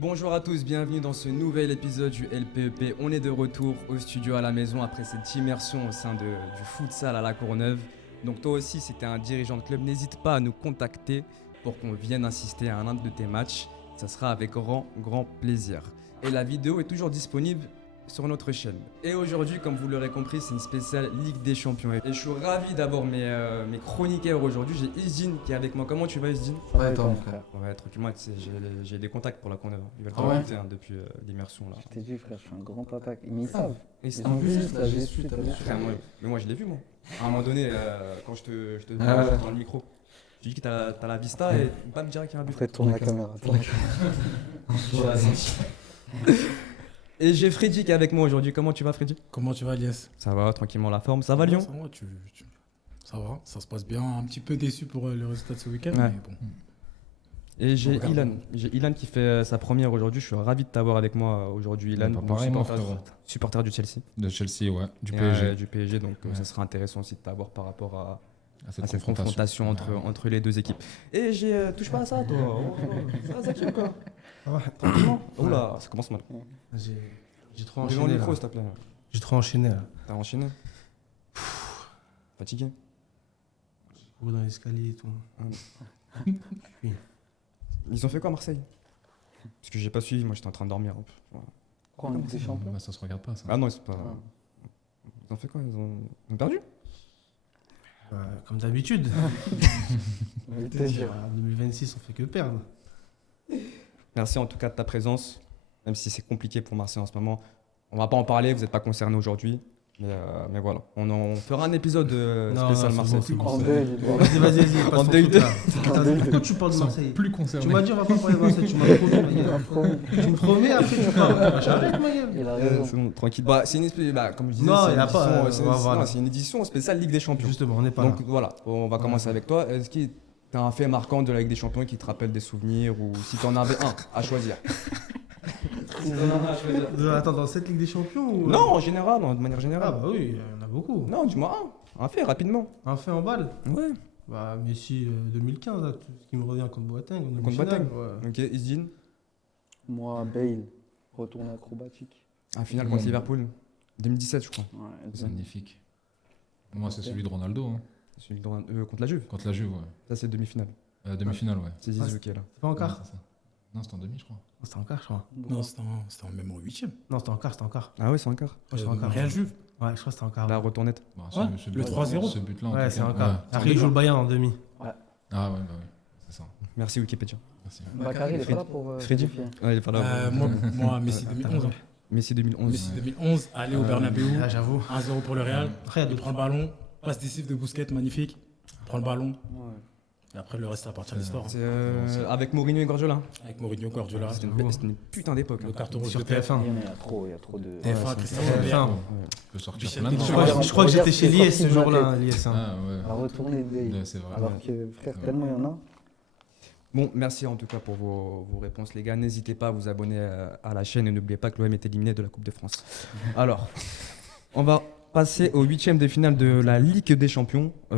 Bonjour à tous, bienvenue dans ce nouvel épisode du LPEP. On est de retour au studio à la maison après cette immersion au sein du futsal à La Courneuve. Donc toi aussi, si tu es un dirigeant de club, n'hésite pas à nous contacter pour qu'on vienne assister à un de tes matchs. Ça sera avec grand plaisir. Et la vidéo est toujours disponible sur notre chaîne. Et aujourd'hui, comme vous l'aurez compris, c'est une spéciale Ligue des Champions. Et je suis ravi d'avoir mes chroniqueurs aujourd'hui. J'ai Isdine qui est avec moi. Comment tu vas, Isdine? Ouais, toi, mon frère. Ouais, tranquillement, j'ai des contacts pour la Courneuve. Ils veulent Ah ouais t'inviter depuis l'immersion là. Je t'ai dit, frère, je suis un grand attaque. Mais ils savent. Et Ils ont vu juste la gestu, t'as vu? Frère, mais moi je l'ai vu, moi. À un moment donné, quand je te Ah ouais. dans le micro, tu dis que t'as la vista et pas me dire qu'il y a un but. Après, tourne la caméra. Et j'ai Freddy qui est avec moi aujourd'hui. Comment tu vas, Freddy? Comment tu vas, Elias? Ça va, tranquillement la forme. Ça va, Lyon? Ça va, ça va, ça se passe bien. Un petit peu déçu pour le résultat de ce week-end, Ouais. mais bon. Et j'ai Regarde. Ilan. J'ai Ilan qui fait sa première aujourd'hui. Je suis ravi de t'avoir avec moi aujourd'hui, Ilan. Pas pareil, moi, frérot. Supporter du Chelsea. De Chelsea, ouais. Du Et, PSG. du PSG, donc Ouais. ça sera intéressant aussi de t'avoir par rapport à cette cette confrontation entre les deux équipes. Et touche pas à ça, toi. Ça va, Zaki, ou quoi? Tranquillement. Oula, ça commence mal. J'ai trop Devant enchaîné le micro, là. s'il te plaît. J'ai trop enchaîné là. T'as enchaîné? Fatigué? Couru dans l'escalier et tout. Ils ont fait quoi à Marseille? Parce que j'ai pas suivi, moi j'étais en train de dormir. Voilà. Quoi, en Ligue des Champions? Bah, ça se regarde pas, ça. Ah non, c'est pas. Ah. Ils ont fait quoi? Ils ont perdu? Comme d'habitude. Vérité, En 2026, on fait que perdre. Merci en tout cas de ta présence, même si c'est compliqué pour Marseille en ce moment. On va pas en parler, vous n'êtes pas concernés aujourd'hui. Mais voilà, on fera un épisode spécial Marseille. En deuil, il doit- Vas-y, En deuil de- Quand tu parles de Marseille, Plus concerné. tu m'as dit on va pas parler de Marseille, tu m'as promis, ma il a gueule. promis. Tu me promets, après tu parles. J'arrête, ma gueule. Il a C'est raison. bon, tranquille. Bah, c'est une espèce, comme je disais, Non, c'est il y a une pas, édition- c'est une- voilà. non, c'est une édition spéciale Ligue des Champions. Justement, on n'est pas là. Donc voilà, on va commencer avec toi. Est-ce que tu as un fait marquant de la Ligue des Champions qui te rappelle des souvenirs ou si tu en avais un à choisir? Si t'en avais un à choisir. Attends, dans cette Ligue des Champions ou... Non, en général, de manière Ah générale. bah oui, il y en a beaucoup. Non, dis-moi un fait rapidement. Un fait en balle. Ouais. Bah Messi 2015, là, tout ce qui me revient contre Boateng. en Contre demi-finale, Boateng. ouais. Ok, Isdine. Moi, Bale, retourné acrobatique. Un final contre Liverpool. 2017, je crois. Ouais, C'est magnifique. Moi, c'est celui de Ronaldo, hein. Celui contre la Juve. Contre la Juve, ouais. Ça, c'est demi-finale. Demi-finale, ouais. C'est Zizou qui est là. C'est pas en Ouais, quart? c'est ça. Non, c'était en demi, je crois. C'était en quart, je crois. Non, c'était même en 8ème. Non, c'était en quart, c'était en quart. Ah ouais, c'est un quart. Ouais, c'était en quart. Real Juve. Ouais, je crois que c'était en quart. La retournette. Bon, Ouais, ce le but- 3-0. Ce but-là, en Ouais, tout c'est cas. en quart. Ouais. Après, il joue le Bayern en demi. Ah ouais, bah oui. C'est ça. Merci Wikipédia. Merci. Bakary, il est pas là pour Freddy. vérifier. Ouais, il est pas là. Moi, Messi 2011. hein. Messi 2011. Messi 2011, aller au Bernabeu. Là, j'avoue. 1-0 pour le Real. Après, il y a Il d'autres. prend le ballon. Passe décisive de Busquets, magnifique. Il prend le ballon. Ouais. Et après, le reste, ça appartient à l'histoire. C'est avec Mourinho et Guardiola. Avec Mourinho, Guardiola. C'était une putain d'époque. Le hein. carton rouge Sur de TF1. TF1. Il y a trop de. TF1, Christophe TF1. Lambert. Tu peux sortir Michel plein de Deschamps. trucs. Je crois que j'étais chez Regarde, Lies ce c'est jour-là, sorti Lies. hein. Ah À ouais. retourner Bale. Ouais, c'est vrai. Alors que, frère, tellement il y en a. Bon, merci en tout cas pour vos réponses, les gars. N'hésitez pas à vous abonner à la chaîne et n'oubliez pas que l'OM est éliminé de la Coupe de France. Alors, on va passer au 8e de finale de la Ligue des Champions. Je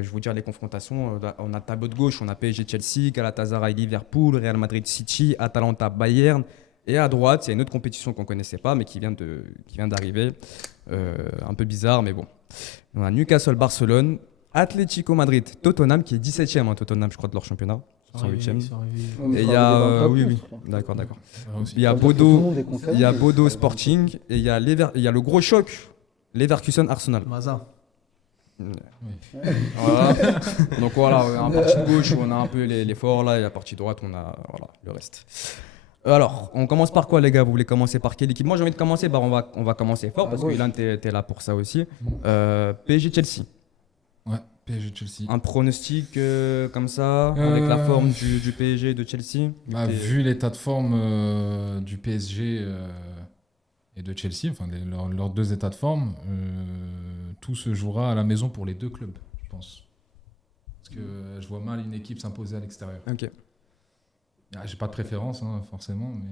vais vous dire les confrontations. On a tableau de gauche, on a PSG Chelsea, Galatasaray Liverpool, Real Madrid City, Atalanta Bayern. Et à droite, il y a une autre compétition qu'on ne connaissait pas, mais qui vient d'arriver. Un peu bizarre, mais bon. On a Newcastle Barcelone, Atlético Madrid Tottenham, qui est 17e, hein, Tottenham, je crois, de leur championnat. Ils sont 8e. Et il y a. Oui. D'accord. Ah, aussi. Il y a Ça veut dire que tout le Bodo, monde est concerné, il y a mais Bodo c'est pas Sporting et il y a le gros choc, Leverkusen Arsenal. Maza. Voilà. Donc voilà, un parti de gauche où on a un peu les forts là et la partie droite on a voilà, le reste. Alors, on commence par quoi les gars? Vous voulez commencer par quelle équipe? Moi j'ai envie de commencer, on va commencer fort parce que gauche. Ilan t'es là pour ça aussi. PSG Chelsea. Ouais, PSG Chelsea. Un pronostic comme ça avec la forme du PSG et de Chelsea. Bah, vu l'état de forme du PSG et de Chelsea, enfin leurs deux états de forme, tout se jouera à la maison pour les deux clubs, je pense. Parce que je vois mal une équipe s'imposer à l'extérieur. Ok. J'ai pas de préférence, hein, forcément, mais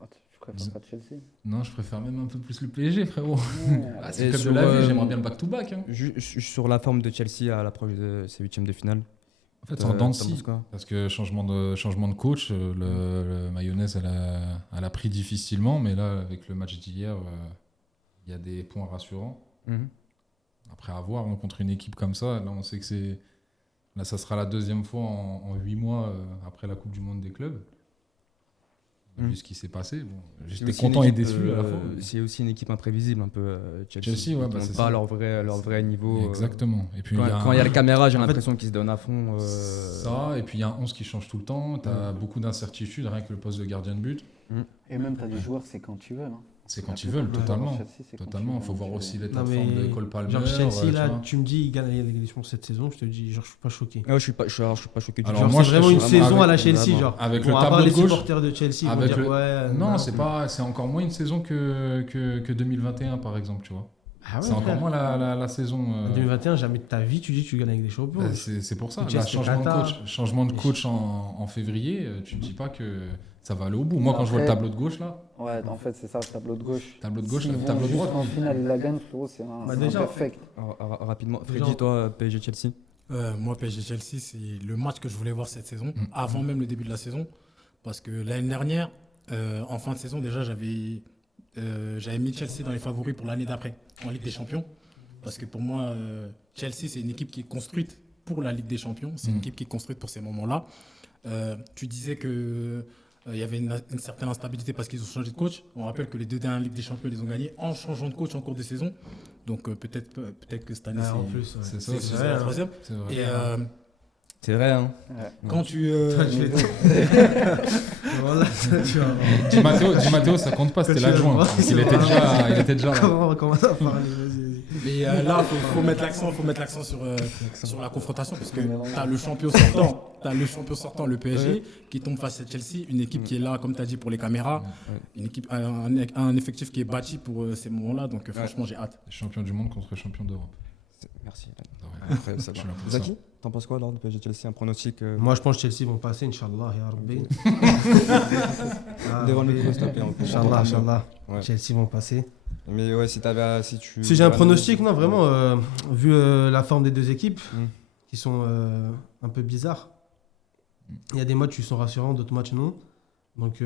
Ah, tu préfères pas Chelsea? non, je préfère même un peu plus le PSG, frérot. Ah, c'est Et le club sur, de la vie, j'aimerais bien le back-to-back. Hein. Sur la forme de Chelsea à l'approche de ces huitièmes de finale. En fait, c'est en dents de t'en scie. penses quoi? Parce que changement de coach, le mayonnaise, elle a pris difficilement, mais là, avec le match d'hier, il y a des points rassurants. Mhm. Après avoir contre une équipe comme ça, là, on sait que là, ça sera la deuxième fois en 8 mois après la Coupe du Monde des clubs. On a vu ce qui s'est passé. Bon, C'est j'étais aussi une content et équipe, déçu à la fois. C'est aussi une équipe imprévisible un peu, Chelsea. Chelsea, ouais, Ils bah, montrent c'est pas ça. leur vrai niveau. Exactement. Et puis, Quand il y a la caméra, j'ai En fait- l'impression qu'ils se donnent à fond. ça, et puis il y a un 11 qui change tout le temps. Tu as beaucoup d'incertitudes, rien que le poste de gardien de but. Et même, t'as des joueurs, c'est quand tu veux. Hein. C'est quand La ils veulent, plupart du temps, totalement. Chelsea, c'est quand Totalement. tu Il veux, faut hein, voir tu aussi veux. l'état Non, de forme mais de Cole Palmer. genre Chelsea, tu là, vois. tu me dis, il gagne la Ligue des Champions cette saison, je te dis, genre, je suis pas choqué. Ouais, je suis pas choqué du Alors, tout. Genre, moi, c'est je vraiment suis une vraiment saison à la avec- Chelsea, vraiment. genre. Avec Bon, le à part tableau les de gauche. supporters de Chelsea, ils vont Avec dire, le- ouais. Non, c'est encore moins une saison que 2021, par exemple, tu vois. Ah ouais, C'est encore frère. moins la saison. En 2021, jamais de ta vie, tu dis que tu gagnes avec des champions. C'est pour ça. Le Là, Chelsea, changement de Mais- coach en février, tu ne dis pas que ça va aller au bout. Moi, quand je vois le Après- tableau de gauche, là, Ouais, en fait, c'est ça, le tableau de gauche. tableau de gauche, S'ils le vont tableau de juste droite. en finale, ils la gagnent, frérot, c'est un, Bah, c'est déjà- un perfect. Rapidement, Déjà, Freddy, toi, PSG Chelsea. Moi, PSG-Chelsea, c'est le match que je voulais voir cette saison, avant même le début de la saison. Parce que l'année dernière, en fin de saison, déjà, j'avais mis Chelsea dans les favoris pour l'année d'après, en Ligue des Champions. Parce que pour moi, Chelsea, c'est une équipe qui est construite pour la Ligue des Champions. C'est une équipe qui est construite pour ces moments-là. Tu disais que il y avait une certaine instabilité parce qu'ils ont changé de coach. On rappelle que les deux dernières Ligues des Champions, ils les ont gagnées en changeant de coach en cours de saison. Donc peut-être que cette année, Ah, en c'est plus, ouais. C'est ça, c'est c'est la vrai, troisième. C'est vrai. Et C'est vrai, hein. Ouais. quand tu... Toi, tu fais- Voilà, tu vas voir. Di Matteo, ça compte pas, c'était Quand tu vas l'adjoint. voir, Il était déjà là. Comment on commence à parler, vas-y. Mais là, faut mettre l'accent sur la confrontation parce que Mais tu as le champion sortant, le PSG, qui tombe face à Chelsea, une équipe qui est là, comme tu as dit, pour les caméras, une équipe, un effectif qui est bâti pour ces moments-là. Donc franchement, j'ai hâte. Champion du monde contre champion d'Europe. Merci. Ouais. Après, ça Je suis là pour Zaki, t'en penses quoi, lors de PSG Chelsea? Un pronostic Moi, je pense que Chelsea vont passer, Inch'Allah, ya Rabbi. Ah, devant le Rabbi. micro, s'il te plaît, on peut Inch'Allah, entendre. Inch'Allah. Ouais. Chelsea vont passer. Mais ouais, si tu. Si j'ai un pronostic, non, vraiment, vu la forme des deux équipes, Mm. qui sont un peu bizarres, il y a des matchs qui sont rassurants, d'autres matchs non. Donc,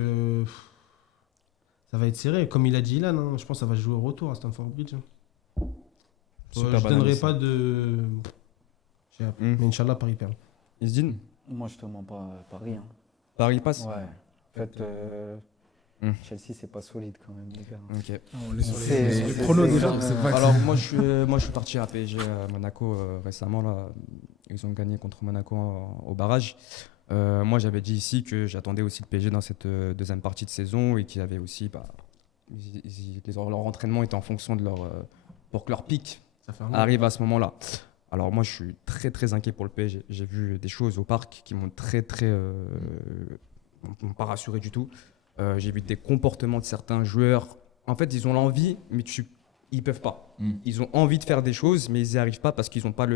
ça va être serré. Comme il a dit Ilan, hein, je pense que ça va se jouer au retour à Stamford Bridge. Hein. Super Je donnerai banalisé. pas de. Mais Inch'Allah, Paris perd. Isdine, Moi, je te mens pas, Paris. Hein. Paris passe. Ouais. En fait, Hmm. Chelsea, c'est pas solide quand même, les gars. Ok. On est sur C'est- les c'est- pronos c'est déjà. quand même- Alors moi je suis parti à PSG à Monaco récemment là. Ils ont gagné contre Monaco au barrage. Moi j'avais dit ici que j'attendais aussi le PSG dans cette deuxième partie de saison et qu'ils avaient aussi leur entraînement était en fonction de pour que leur pic Ça fait un arrive à ce moment-là. Alors moi je suis très très inquiet pour le PSG. J'ai vu des choses au parc qui m'ont m'ont pas rassuré du tout. J'ai vu des comportements de certains joueurs. En fait, ils ont l'envie, mais ils peuvent pas. Ils ont envie de faire des choses, mais ils n'y arrivent pas parce qu'ils n'ont pas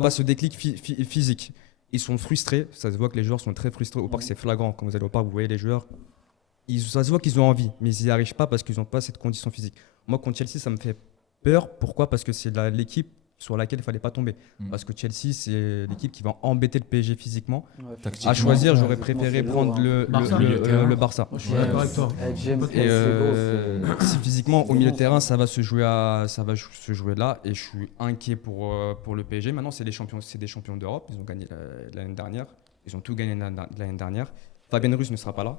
pas ce déclic physique. Ils sont frustrés. Ça se voit que les joueurs sont très frustrés. Au parc, c'est flagrant. Quand vous allez au parc, vous voyez les joueurs. Ça se voit qu'ils ont envie, mais ils n'y arrivent pas parce qu'ils n'ont pas cette condition physique. Moi, contre Chelsea, ça me fait peur. Pourquoi? Parce que c'est l'équipe sur laquelle il ne fallait pas tomber. Parce que Chelsea, c'est l'équipe qui va embêter le PSG physiquement. Ouais, Tactiquement, À choisir, j'aurais physiquement, préféré c'est prendre lourd, hein. Barça. le Barça. Moi, je suis d'accord avec toi. Avec James Et Caicedo, si physiquement, au milieu de c'est terrain, ça va se jouer là. Et je suis inquiet pour le PSG. Maintenant, c'est des champions d'Europe. Ils ont gagné l'année dernière. Ils ont tout gagné l'année dernière. Fabien Ruiz ne sera pas là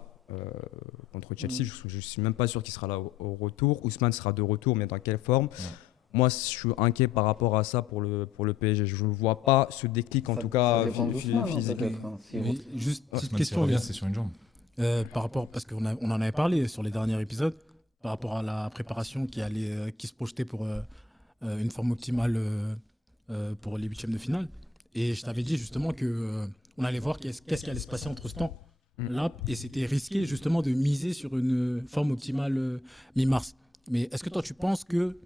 contre Chelsea. Je ne suis même pas sûr qu'il sera là au retour. Ousmane sera de retour, mais dans quelle forme? Moi, je suis inquiet par rapport à ça pour le PSG. Je ne vois pas ce déclic, en Ça- tout cas, ça dépend d'Ousmane, hein, physique. peut-être, hein, si- Mais juste petite Ousmane, s'il question, revient, les- c'est sur une jambe. par rapport, parce qu'on on en avait parlé sur les derniers épisodes, par rapport à la préparation qui se projetait pour une forme optimale pour les huitièmes de finale. Et je t'avais dit justement que on allait voir qu'est-ce qui allait se passer entre ce temps-là, et c'était risqué justement de miser sur une forme optimale mi-mars. Mais est-ce que toi tu penses que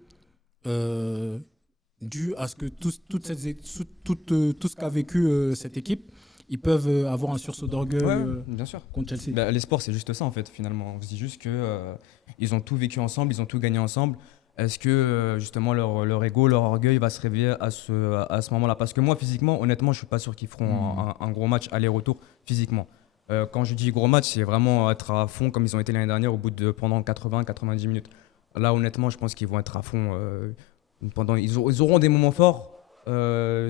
dû à ce que tout ce qu'a vécu cette équipe, ils peuvent avoir un sursaut d'orgueil Ouais, bien sûr. contre Chelsea? Les sports, c'est juste ça, en fait, finalement. On se dit juste que ils ont tout vécu ensemble, ils ont tout gagné ensemble. Est-ce que justement leur ego, leur orgueil va se réveiller à ce moment-là? Parce que moi, physiquement, honnêtement, je suis pas sûr qu'ils feront un gros match aller-retour physiquement. Quand je dis gros match, c'est vraiment être à fond comme ils ont été l'année dernière pendant 80-90 minutes. Là, honnêtement, je pense qu'ils vont être à fond. Ils auront des moments forts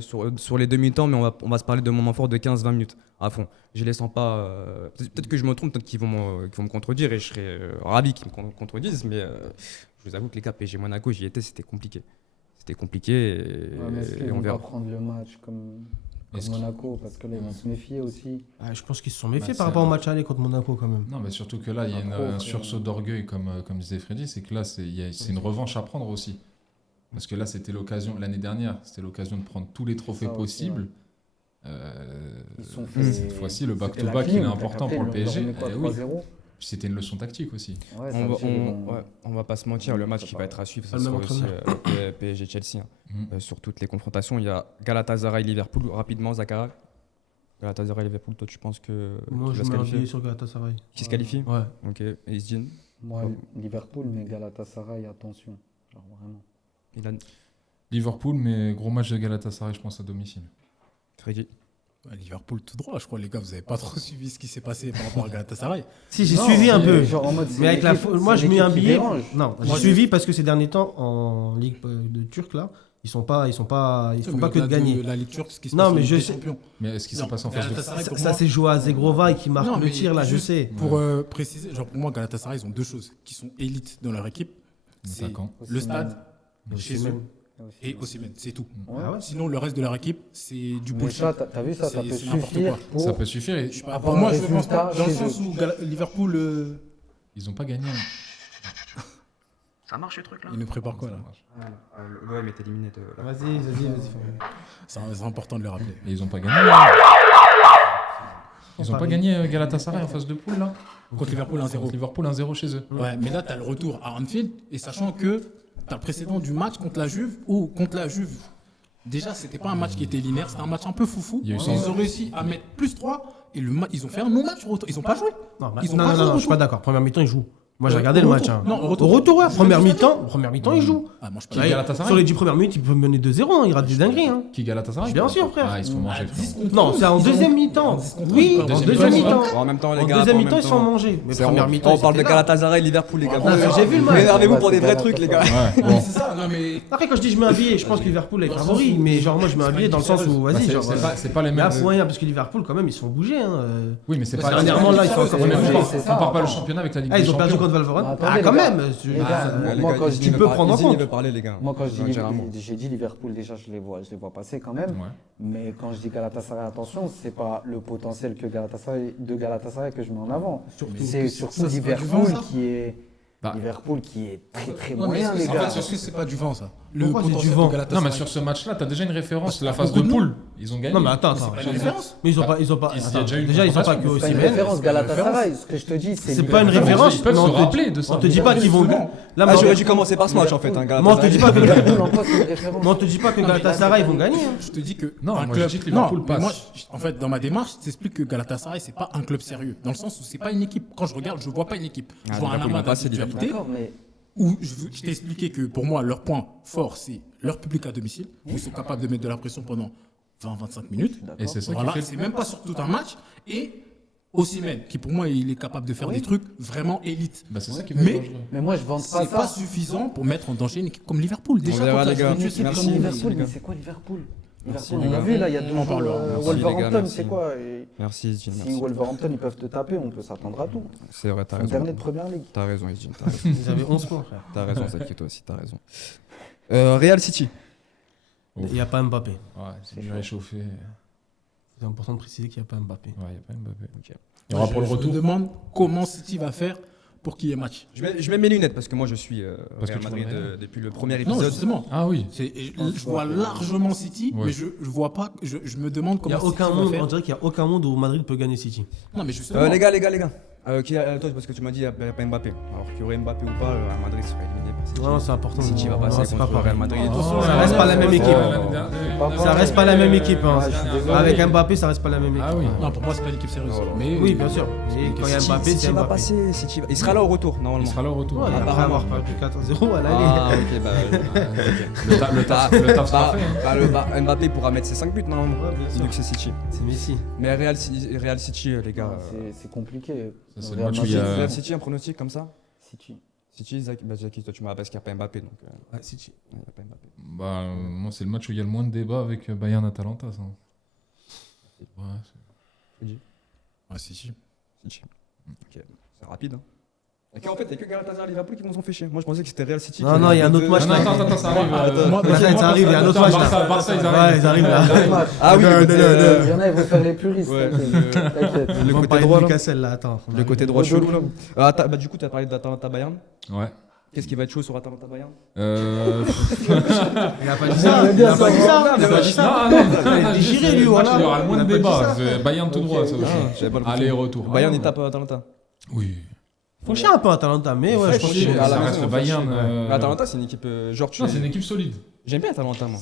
sur les demi-temps, mais on va se parler de moments forts de 15-20 minutes à fond. Je les sens pas. Peut-être que je me trompe, peut-être qu'ils vont me contredire et je serais ravi qu'ils me contredisent, mais je vous avoue que les cas PSG Monaco, j'y étais, c'était compliqué. C'était compliqué Ouais, mais est-ce qu'ils et vont on pas verra. prendre le match comme Est-ce Monaco? Parce que là, ils vont se méfier aussi. Ah, je pense qu'ils se sont méfiés Bah, par c'est rapport au un- match aller contre Monaco quand même. Non, mais surtout que là, il y a un sursaut d'orgueil, comme disait Freddy, c'est que là, c'est une revanche à prendre aussi. Parce que là, c'était l'occasion, l'année dernière, c'était l'occasion de prendre tous les trophées Ça aussi, possibles. Ils sont Cette fois-ci, le c'était la back-to-back, clim, il est t'as important capté, pour le ils leur PSG. donnaient quoi, Eh oui. 3-0? Puis c'était une leçon tactique aussi. Ouais, ça On va, veut dire qu'ils vont- on va pas se mentir, le match c'est qui pas- va être à suivre, pas ça le même sera aussi entraîneur. PSG-Chelsea. Mhm. Sur toutes les confrontations, il y a Galatasaray-Liverpool. Rapidement, Zakaria. Galatasaray-Liverpool, toi, tu penses que Moi, qui je va se mets un qualifier? billet sur Galatasaray. Qui se qualifie? Ouais. Ok. Et Isdin, Moi, Liverpool, mais Galatasaray, attention. Genre vraiment. Ilan, Liverpool, mais gros match de Galatasaray, je pense, à domicile. Freddy. Ouais, Liverpool tout droit, je crois, les gars, vous avez pas trop suivi ce qui s'est passé par rapport à Galatasaray. Si, j'ai Non, suivi un mais peu. genre en mode, c'est Mais avec la l'équipe- moi, c'est je mets un l'équipe qui billet. dérange. Non, j'ai Moi, suivi parce que ces derniers temps, en Ligue de Turc, là, ils font pas que de gagner. La lecture, ce qui se Non, passe en mais Ligue je des sais- Champions. Mais est-ce qu'il s'est Non, passé en face de Galatasaray, pour Ça moi- s'est joué à Zegrova et qui marque Non, le mais tir, là, je juste sais. Pour préciser, genre pour moi, Galatasaray, ils ont deux choses qui sont élites dans leur équipe. C'est Attaquant. le stade chez Osimhen. eux et Osimhen, c'est tout. Ouais. Ah ouais. Sinon, le reste de leur équipe, c'est du Mais bullshit. ça, t'as vu ça, ça C'est- peut c'est n'importe suffire quoi. pour... Ça peut suffire. Et Je sais pas, avoir pour moi, un je pense pas. résultat Dans le chez sens où Liverpool, ils n'ont pas gagné. Ça marche ce truc là? il nous prépare quoi là? L'OM est éliminé de la. Vas-y. C'est important de le rappeler. Et ils n'ont pas gagné. Ils n'ont pas gagné Galatasaray en phase de poule, là. Contre Liverpool 1-0. Contre Liverpool 1-0 chez eux. Ouais, mais là, tu as le retour à Anfield, et sachant que tu as le précédent du match contre la Juve, où contre la Juve, déjà, c'était pas un match qui était linéaire, c'était un match un peu foufou. Il y a eu Ils ça. ont réussi à mettre +3, et ils ont fait un non-match au retour. Ils ont pas joué. Non, Ils ont non, pas joué au je suis pas retour. d'accord. Première mi-temps, ils jouent. Moi, j'ai regardé au le retour. match. Hein. Non, au Au retour. retour, ouais. Je Première l'ai vu mi-temps, ils jouent. Ah, moi, je Qui, peux Galatasaray Sur les 10 premières minutes, ils peuvent mener 2-0. Hein. Ils ratent des dingueries. Hein. Qui Galatasaray Bien sûr, frère. Ah, ils se font manger. frère. Non, c'est en deuxième mi-temps. Oui, en deuxième mi-temps. En même temps, les En gars. deuxième en mi-temps, même ils sont temps. mangés. Mais C'est- première on- mi-temps, On parle de ils étaient là. Galatasaray, Liverpool, les gars. J'ai vu le match. Énervez-vous pour Ouais, des c'est vrais trucs, les gars. Ouais, bon. C'est ça, non mais. Après, quand je dis je mets un billet, je pense que Liverpool est favori. Mais genre, moi, je mets un billet dans le sens où, Bah, vas-y, c'est- genre. c'est pas les Là, mêmes. moyen, parce que Liverpool, quand même, ils se font bouger. Hein. Oui, mais c'est Parce pas. que dernièrement, là, ils sont encore Ouais, mais fait on bouger. compare- C'est on ça, compare pas le attends. championnat avec la Ligue Ah, des ils ont perdu Champions. contre Wolverhampton. Attendez, Ah, les quand gars. même. Les gars, moi, quand je dis tu peux prendre en Izine, il compte. veut parler, les gars. Moi, quand Je vais dire un mot. j'ai dit Liverpool, déjà, je les vois passer quand même. Ouais. Mais quand je dis Galatasaray, attention, c'est pas le potentiel de Galatasaray que je mets en avant. C'est surtout ça, c'est pas du Liverpool vent, ça Bah. Liverpool qui est très très Non, mais moyen, les en gars. fait, c'est pas du vent, ça. Le Pourquoi c'est du potentiel vent de Galatasaray. Non, mais sur ce match-là, t'as déjà une référence. La c'est phase beaucoup de de poule, ils ont gagné. Non, mais attends. C'est pas une référence. Mais ils ont pas. Il y a attends, déjà eu une déjà, ils ont pas confrontation, que C'est pas une Osimhen. référence Galatasaray. Ce que je te dis, C'est pas une référence. référence. Ils peuvent mais se on te rappeler dit- de ça. On te dit pas qu'ils vont. Là, Ah, mais j'aurais dû commencer par ce match en fait. Hein, Mais on te dit pas que Liverpool, en quoi c'est une référence? mais on te dit pas que Galatasaray ils vont gagner. hein. Je te dis que Non, un moi, je club. dis que Liverpool non, passe. mais moi, en fait, dans ma démarche, je t'explique que Galatasaray, c'est pas un club sérieux. Dans le sens où c'est pas une équipe. Quand je regarde, je vois pas une équipe. Je Ah, vois un Liverpool amas va passer, d'individualité. D'accord, mais Où je t'ai expliqué que pour moi, leur point fort, c'est leur public à domicile, où ils sont capables de mettre de la pression pendant 20-25 minutes. Et c'est ça qui Voilà, fait. c'est même pas sur tout un match. Et Osimhen, qui pour moi, il est capable de faire des trucs vraiment élites. Bah, c'est ça qui Mais- fait dangereux. mais moi je vante pas C'est pas ça. suffisant pour mettre en danger une équipe comme Liverpool. Déjà, verra, quand les t'as gars. une équipe Merci, comme Liverpool, les gars. mais c'est quoi Liverpool? Merci, Liverpool, les on gars. a vu là, il y a 2 On en jours, parlera. Merci, les gars, Wolverhampton, merci. c'est quoi? Merci, Izine. Si Merci. Wolverhampton ils peuvent te taper, on peut s'attendre à tout. C'est vrai, t'as C'est le dernier raison. de première ligue. T'as raison, Izine. T'as raison. Ils avaient 11 points, frère. T'as raison, Zaki, toi aussi, t'as raison. Real City. Il n'y a pas Mbappé. Ouais, c'est du réchauffé. Ouais, C'est important de préciser qu'il n'y a pas Mbappé. il n'y a pas Mbappé. Ok. Il y aura pour le Je retour. me demande comment City va faire pour qu'il y ait match. Je mets mes lunettes parce que moi je suis Parce que Real tu Madrid vois le depuis le premier Non, épisode. justement. Ah oui. Je vois largement City, Ouais. mais je vois pas. Je me demande Il n'y comment a aucun City va monde, faire. on dirait qu'il n'y a aucun monde où Madrid peut gagner City. Non, mais justement. Les gars. Toi, parce que tu m'as dit qu'il n'y a pas Mbappé. Alors qu'il y aurait Mbappé ou pas, à Madrid serait éliminé par City. Non, c'est important. City va Non, passer c'est pas contre le pareil. Real Madrid. Attention, Ça reste pas la même équipe. Ça reste pas la même équipe. hein. Ouais, je suis désolé. Avec Mbappé, ça reste pas la même équipe. Ah oui. Non, pour moi, c'est pas une équipe sérieuse. Oh là là. Mais Oui, bien sûr. Et quand il y a Mbappé, City c'est va Mbappé. passer. Il sera là au retour, Il normalement. sera là au retour. Ouais, après apparemment. avoir perdu 4-0 à l'aller. Ah, ok, bah. Le taf sera fait. hein. Mbappé pourra mettre ses 5 buts, normalement. Ouais, bien sûr. Vu que c'est City. C'est Messi. Mais Real City, les gars. C'est compliqué. Ça, c'est Real le match où il y a- Madrid, Real City, un pronostic comme ça City. City, Zaki, toi tu m'as parce qu'il n'y a pas Mbappé. Donc, Ouais, City. il n'y a pas Mbappé. Bah, moi, c'est le match où il y a le moins de débat avec Bayern-Atalanta, ça. Ouais, Ouais, City. City. Ok, c'est rapide. Hein. Ok, en fait, il n'y a que Galatasaray et Liverpool qui nous ont fait chier. Moi, je pensais que c'était Real City. Non, non, il y a un autre match. Non, attends, ça arrive. Moi, ça arrive, il y a un autre match là. Barça, ils Ouais, arrivent. ils arrivent là. Ah oui, Il y en a, ils vont faire les puristes. Ouais, T'inquiète. le On va côté parler droit, de là. Newcastle là, attends. Le côté droit chelou, là. Bah, du coup, tu as parlé d'Atalanta Bayern. Ouais. Qu'est-ce qui va être chaud sur Atalanta Bayern Il a pas dit ça. Il a pas dit ça. Il a pas dit ça. Il est déchiré lui, voilà. Il y aura le moins de Il a pas dit débat. ça. C'est Bayern tout droit, ça aussi. j'avais pas le Aller et retour. Bayern, il tape Atalanta. Oui. Faut chier un peu Atalanta, mais ouais, je pense chier. que À la Ça maison, reste le on fait Bayern. chier, Mais Atalanta, c'est une équipe. Genre, tu Non, c'est une équipe solide. J'aime bien Atalanta, moi.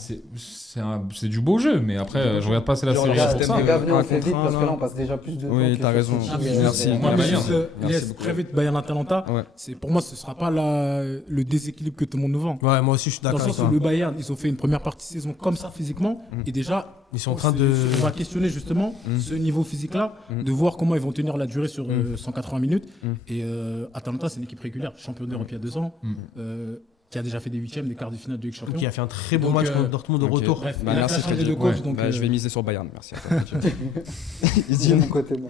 C'est du beau jeu, mais après, je regarde pas assez la Genre, série le pour système ça. Les gars, venez, on Un fait vite contre un, parce que là. là, on passe déjà plus de temps. Oui, que t'as sur raison. City. Ah, mais merci. Moi, Bayern. juste, Merci laisse beaucoup. très vite Bayern-Atalanta. Ouais. Pour moi, ce sera pas le déséquilibre que tout le monde nous vend. Ouais, moi aussi je suis Dans d'accord le avec sens où toi. le Bayern, ils ont fait une première partie de saison comme ça physiquement, et déjà, Ils sont en train de. on va questionner justement ce niveau physique-là, de voir comment ils vont tenir la durée sur 180 minutes. Et Atalanta, c'est une équipe régulière, champion d'Europe il y a 2 ans, qui a déjà fait des huitièmes, des quarts de finale de Ligue des Champions. Qui a fait un très bon Donc, match contre Dortmund au ok. retour. Bref, Bah, il a merci, changé Freddy. de coach, Ouais. donc Bah, je vais miser sur Bayern. Merci. De mon côté, moi.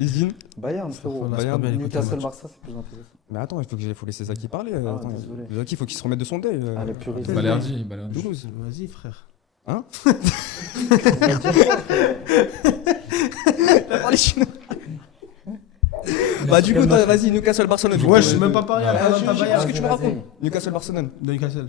Isdine Bayern, frérot. Voilà, c'est Bayern, pas bien écouté le match. Newcastle-Barça, c'est plus intéressant. Mais attends, faut laisser Zaki parler. Ah, Attends, désolé. Zaki, il faut qu'il se remette de son deuil. Ah, les puristes. Balerdi. Toulouse. Vas-y, frère. Hein Bah, du coup, vas-y, Newcastle-Barcelone. Ouais, je suis même pas parlé à Atalanta Qu'est-ce Bayern. que tu me racontes Newcastle-Barcelone. De Newcastle.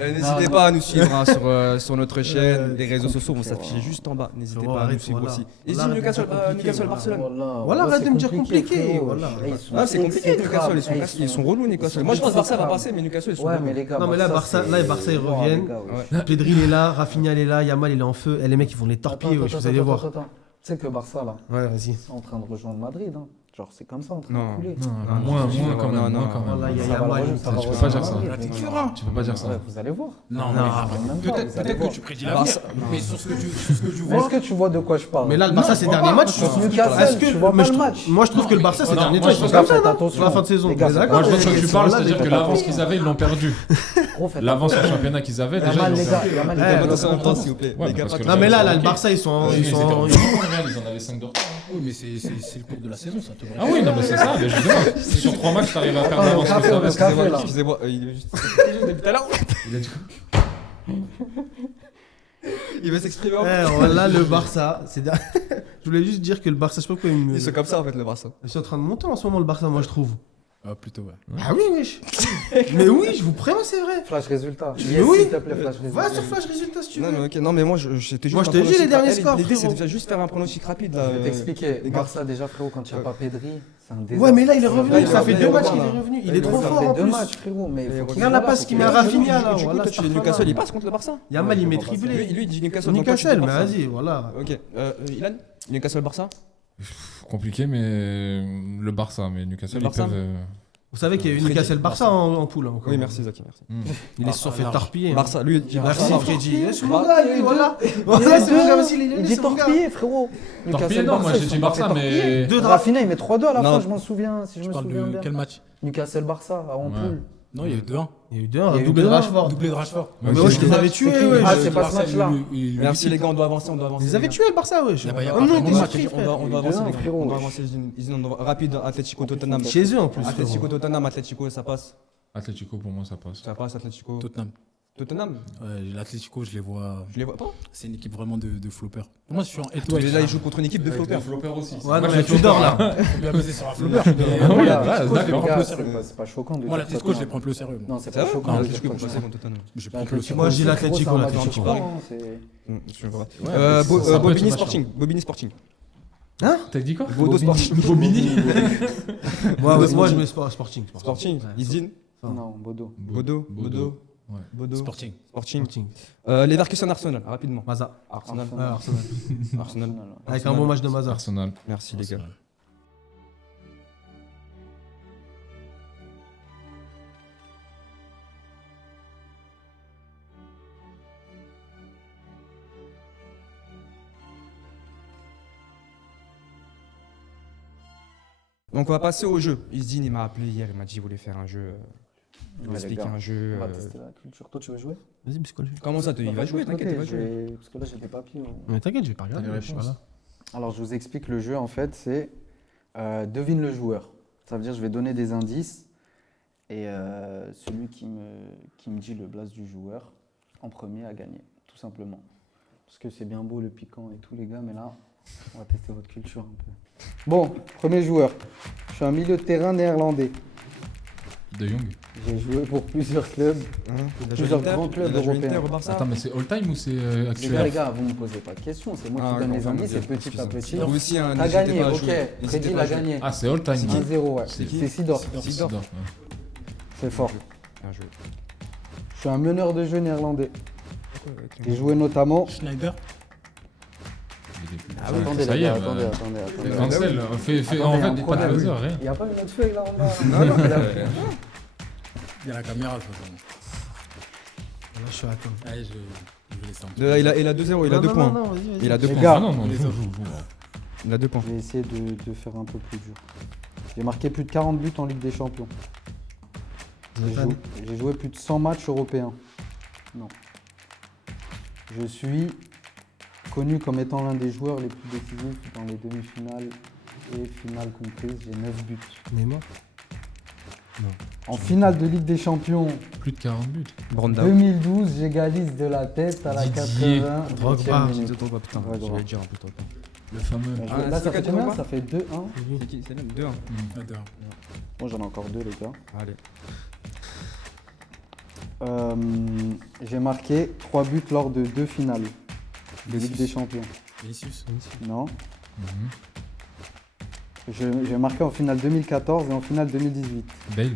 N'hésitez pas à nous suivre hein, sur notre chaîne, les réseaux sociaux vont s'afficher juste en bas. N'hésitez Bon, pas à nous arrête, suivre voilà. aussi. Et Voilà, si Newcastle-Barcelone. Voilà, arrête de me dire compliqué, voilà. Ah, c'est compliqué, Newcastle. Ils sont relous, Newcastle. Moi, je pense que Barça va passer, mais Newcastle, ils sont Ouais, relous. mais les gars. Non, mais là, Barça, ils reviennent. Pedri il est là, Rafinha il est là, Yamal il est en feu. Et les mecs ils vont les torpiller, wesh, vous allez voir. Tu sais que Barça, là, Ouais, vas-y. c'est en train de rejoindre Madrid. Hein. Genre, c'est comme ça, en train Non. de couler. Moins quand même. Non, moins quand même. Voilà, il y a Ça va Yamal. rejoindre- ça va Tu peux rejoindre pas dire ça. Madrid, mais- Tu peux pas dire ça. Ouais, vous allez voir. Non, Non, mais même pas, vous allez peut-être voir. que tu prédis l'avenir. Barça- Mais sur ce que tu Mais vois. est-ce que tu vois de quoi je parle Mais là, le Barça, ces derniers matchs, Contre Newcastle, tu vois pas le match. moi je trouve que le Barça, ces Non, derniers moi, temps, je ils sont pense comme que- ça, faites non attention. Sur la fin de saison. Les gars, T'es faites d'accord Moi, je pense que Ils tu sont parles, là, c'est-à-dire les que gars. l'avance qu'ils avaient, ils l'ont perdu. Gros, faites L'avance en attention. championnat qu'ils avaient, déjà, Yamal, ils les l'ont gars, perdu. Yamal, Ouais, les gars, Attention, attention. s'il vous plaît. Ouais, Les gars, parce que Non, mais là, le Ok. Barça, ils sont. Ils Ils étaient sont. en ils en avaient 5 de retard. Oui, mais c'est le cours de la saison, ça te Ah oui, non, mais c'est ça. Mais justement, si sur 3 matchs, t'arrives à perdre l'avance que café, t'avais. le café, là. Excusez-moi, il est juste depuis tout à l'heure. Il a dit Il veut s'exprimer. Voilà le Barça. Je voulais juste dire que le Barça, je sais pas pourquoi ils me. Ils sont comme ça en fait, le Barça. Ils sont en train de monter en ce moment, le Barça, moi je trouve. Ah, plutôt, ouais. Ah oui, wesh. Mais oui, je vous préviens, c'est vrai. Flash résultat. Mais Yes, oui. s'il te plaît, flash résultat. Va sur Flash Résultat si tu Non, veux. mais ok, non, mais moi, c'était juste. Moi, je un te dis pronostic les derniers rapide. scores, L'idée, frérot. c'est de juste faire un pronostic rapide là. Je vais t'expliquer. les gars. Barça, déjà, frérot, quand il n'y a pas Pedri, c'est un désastre. Ouais, mais là, il est Là, revenu. il Ça est fait revenu, 2 matchs là. qu'il est revenu. Il Là, est trop Ça fort fait en 2 plus. matchs, frérot. Mais il faut qu'il Regarde la soit passe là, qu'il faut met à qu'il- Rafinha là. Du coup, Voilà, toi, tu dis Newcastle, il passe contre le Barça. Yamal, il met Ouais, triplé. Lui, il dit Newcastle. donc toi, tu dis Newcastle, mais Barça. vas-y, voilà. Ok. Ilan Newcastle-Barça compliqué, mais le Barça. Mais Newcastle, Le ils Barça peuvent. Vous savez qu'il y a eu Freddy, Newcastle-Barça en poule. hein, Oui, merci Zaki, merci. Ils se sont fait torpiller. hein. Barça, lui, il dit Merci Barça. Freddy. C'est Bah, mon gars, lui, voilà. Il Voilà, est c'est mon gars deux. aussi, il est Il dit c'est mon gars. torpillé, frérot. Torpillé, non, moi j'ai dit Barça, mais. Deux draps. Rafinha, il met 2 à la Non. fin, je m'en souviens, si je Tu me parles souviens de bien. quel match? Newcastle-Barça, en Ouais. poule. Non, il y a eu 2-1. Il y a eu Il y a un eu doublé de deux, Rashford. Doublé de Rashford. Mais ouais, je les avais tués, ouais. Ah, c'est pas ce match-là. Merci les gars, on doit avancer, on doit avancer. Ils les avaient tués, le Barça, wesh. Ah bah, y a Oh pas non, vraiment ils de étaient match. surpris, frère. On doit avancer, deux, les gars. frérot. On doit avancer. Rapide, Atletico, Tottenham. Chez eux en plus. Atletico, frérot. Tottenham, Atletico, ça passe. Atlético, pour moi, ça passe. Ça passe, Atletico. Tottenham. Tottenham Ouais, l'Atlético, je les vois. Je les vois pas. C'est une équipe vraiment de floppers. Pour moi, je suis en Et étoile. là, ils jouent contre une équipe de floppers. Flopper aussi. Ouais, non, mais tu dors là. bien baisé sur un flopper. Ah oui, Gars, ouais, les d'accord. gars, Plus c'est sérieux. c'est pas choquant. de Moi, dire l'Atlético, je les Tottenham. prends plus au sérieux. Non, c'est C'est pas vrai choquant. Non, de Atletico, dire ils vont passer Tottenham. contre Tottenham. Je prends L'Atlético, plus au sérieux. Moi, je dis c'est l'Atlético, gros, c'est un l'Atlético. match important, hein, c'est- Je vois. Ouais, mais ça peut être ce match-là. Bobigny Sporting. T'as dit quoi? Bodo Sporting. Bobigny. Moi, je mets Sporting. Sporting. Isdin. Non, Bodo. Bodo. Ouais. Bodo. Sporting. Sporting. Leverkusen Arsenal, rapidement. Maza. Arsenal. Arsenal. Arsenal. Avec un bon match de Maza. Arsenal. Merci les gars. Donc on va passer au jeu. Isdin il m'a appelé hier, il m'a dit qu'il voulait faire un jeu. Il m'a Ouais, les expliqué gars, un jeu. On va tester la culture. Toi, tu veux jouer? Vas-y, mais c'est quoi le jeu? Comment ça, il va jouer, t'inquiète, il va jouer. Parce que là, j'ai des papiers. Mais t'inquiète, je vais pas regarder. T'as les je suis réponses. pas là. Alors, je vous explique le jeu, en fait, c'est devine le joueur. Ça veut dire, je vais donner des indices et celui qui me dit le blase du joueur en premier a gagné, tout simplement. Parce que c'est bien beau le piquant et tout, les gars, mais là, on va tester votre culture un peu. Bon, premier joueur. Je suis un milieu de terrain néerlandais. De Jong. J'ai joué pour plusieurs clubs. Plusieurs grands clubs européens. Au Barça. Attends, mais c'est all-time ou c'est Les actuel? gars, vous ne me posez pas de questions, c'est moi qui donne les indices et petit à petit. Vous aussi, hein, T'as n'hésitez gagné, pas à ok. jouer. N'hésitez Freddy pas l'a à jouer. gagné. Ah, c'est all-time. 1-0, ouais. C'est qui C'est Sidorf. Sidorf. Ouais. C'est fort. Bien joué. Je suis un meneur de jeu néerlandais. J'ai joué notamment. Schneider. Ah oui, attendez, ça les y est, gars, bah, attendez. cancel. Attendez, En il y a un fait, pas de problème. buzzer, rien. Il n'y a pas une autre feuille là en bas. Il y a la caméra, de toute façon. Là, je suis à attendre. Allez, je vais laisser un petit Il a 2-0, il a 2 Non, points. non, vas-y, vas-y. Il a 2 Les points. gars. Ah non, non, Les joue, autres. joue. Il a 2 points. Je vais essayer de faire un peu plus dur. J'ai marqué plus de 40 buts en Ligue des Champions. J'ai joué plus de 100 matchs européens. Non. Je suis connu comme étant l'un des joueurs les plus décisifs dans les demi-finales et finales comprises. J'ai 9 buts. Neymar. En finale de Ligue des Champions Plus de 40 buts. Brandao. 2012, j'égalise de la tête à la Didier 80. Drogba. Putain, Ouais, je gros. vais dire un peu trop. Le fameux. Ah, Là, c'est ça quoi, fait tu combien? vois Ça fait 2-1. C'est qui? C'est 2-1. peu. Bon, j'en ai encore 2, les gars. Allez. J'ai marqué 3 buts lors de 2 finales de Ligue des Champions. Vinicius. Non. Mhm. J'ai marqué en finale 2014 et en finale 2018. Bale. Ouais.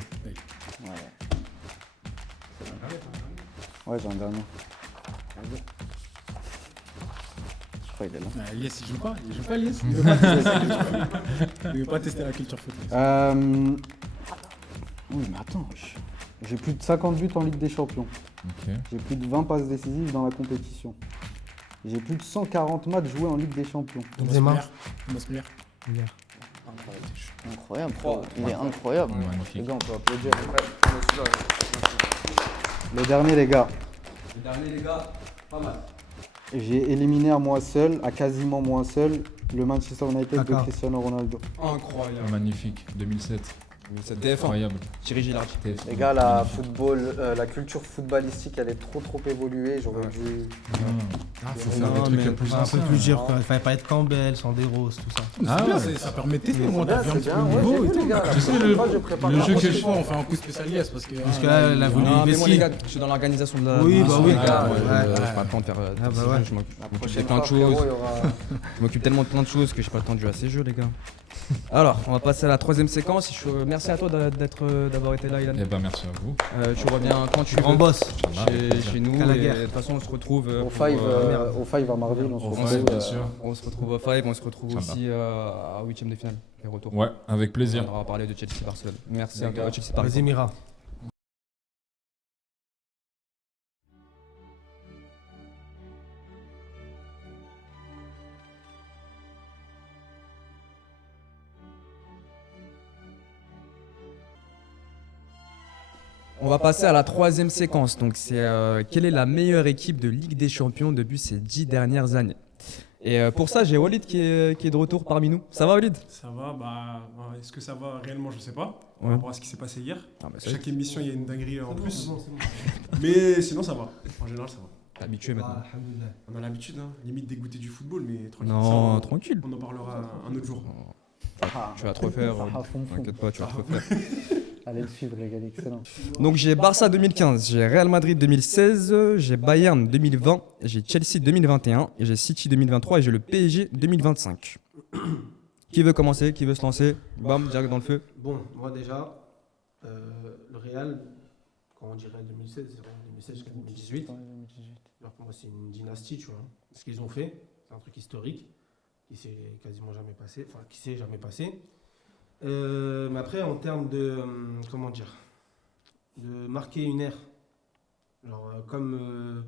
Ouais, j'ai un dernier. Je crois qu'il est là. Lies, il joue pas. Il joue pas, Lies. Il veut pas tester la culture. Il veut pas tester la culture foot. Oui, mais attends. J'ai plus de 50 buts en Ligue des Champions. Ok. J'ai plus de 20 passes décisives dans la compétition. J'ai plus de 140 matchs joués en Ligue des Champions. Benzema. Thomas Müller. Incroyable, frérot. Il est incroyable. Magnifique. Les gars, on peut applaudir. Le dernier, les gars. Le dernier, les gars, pas mal. J'ai éliminé à moi seul, à quasiment moi seul, le Manchester United de Kaka. Cristiano Ronaldo. Incroyable. Magnifique. 2007. C'est TF1. Incroyable. Thierry Gillard. TF1. Les gars, la culture footballistique, elle est trop évoluée. J'aurais dû. Ah, faut Non, faire des trucs mais plus Un peu anciens. plus dur, quoi. Il fallait pas être Campbell, Sanderos, tout ça. Ah C'est bien, ouais. ça permet de tester. Au moins, Bien, t'as vu un c'est petit bien. peu le Ouais, niveau j'ai et vu, tout. les gars. Tu sais, La le- prochaine fois, je prépare le la jeu prochaine que- Fois, on fait un coup spécial Lies parce que. Parce que là, la voulu Non, mais moi, Vessi. les gars, je suis dans l'organisation de la. Oui, bah oui. les gars, Ouais. j'ai pas le temps de faire. Ah, bah ouais. Je m'occupe de prochaine plein de fois, frérot, choses. il y aura. Je m'occupe tellement de plein de choses que j'ai pas le temps de jouer à ces jeux, les gars. Alors, on va passer à la troisième séquence. Merci à toi d'avoir été là, Ilan. Eh ben, merci à vous. Tu reviens quand tu Grand veux boss. chez nous. Gallagher. Et de toute façon, on se retrouve Au pour, 5 à Marville, on se Au retrouve. five, bien sûr. on se retrouve au 5, on se retrouve Ça aussi à 8ème de finale, les retours. Ouais, avec plaisir. On va parler de Chelsea-Barcelone. Merci Les à gars. Chelsea Paris. Vas-y, Mira. On va passer à la troisième séquence. Donc, c'est quelle est la meilleure équipe de Ligue des Champions depuis ces 10 dernières années? Et pour ça, j'ai Walid qui est de retour parmi nous. Ça va, Walid? Ça va, est-ce que ça va réellement, je sais pas, par Ouais. rapport à ce qui s'est passé hier. Ah, bah, ça, Chaque émission, il y a une dinguerie en plus. Mais sinon, ça va. En général, ça va. t'es habitué maintenant. On a l'habitude, hein. Limite dégoûté du football, mais tranquille. Non, Ça, tranquille. on en parlera un autre jour. Tu vas te refaire. Ah, fond. T'inquiète pas, tu vas te refaire. Allez le suivre, les gars, excellent. Donc j'ai Barça 2015, j'ai Real Madrid 2016, j'ai Bayern 2020, j'ai Chelsea 2021, et j'ai City 2023 et j'ai le PSG 2025. Qui veut commencer? Qui veut se lancer? Bam, direct dans le feu. Bon, moi déjà, le Real, quand on dirait 2016, c'est vraiment 2016 jusqu'à 2018. Alors pour moi, c'est une dynastie, tu vois. Ce qu'ils ont fait, c'est un truc historique qui s'est quasiment jamais passé, enfin qui s'est jamais passé. Mais après, en termes de, comment dire, de marquer une ère, genre comme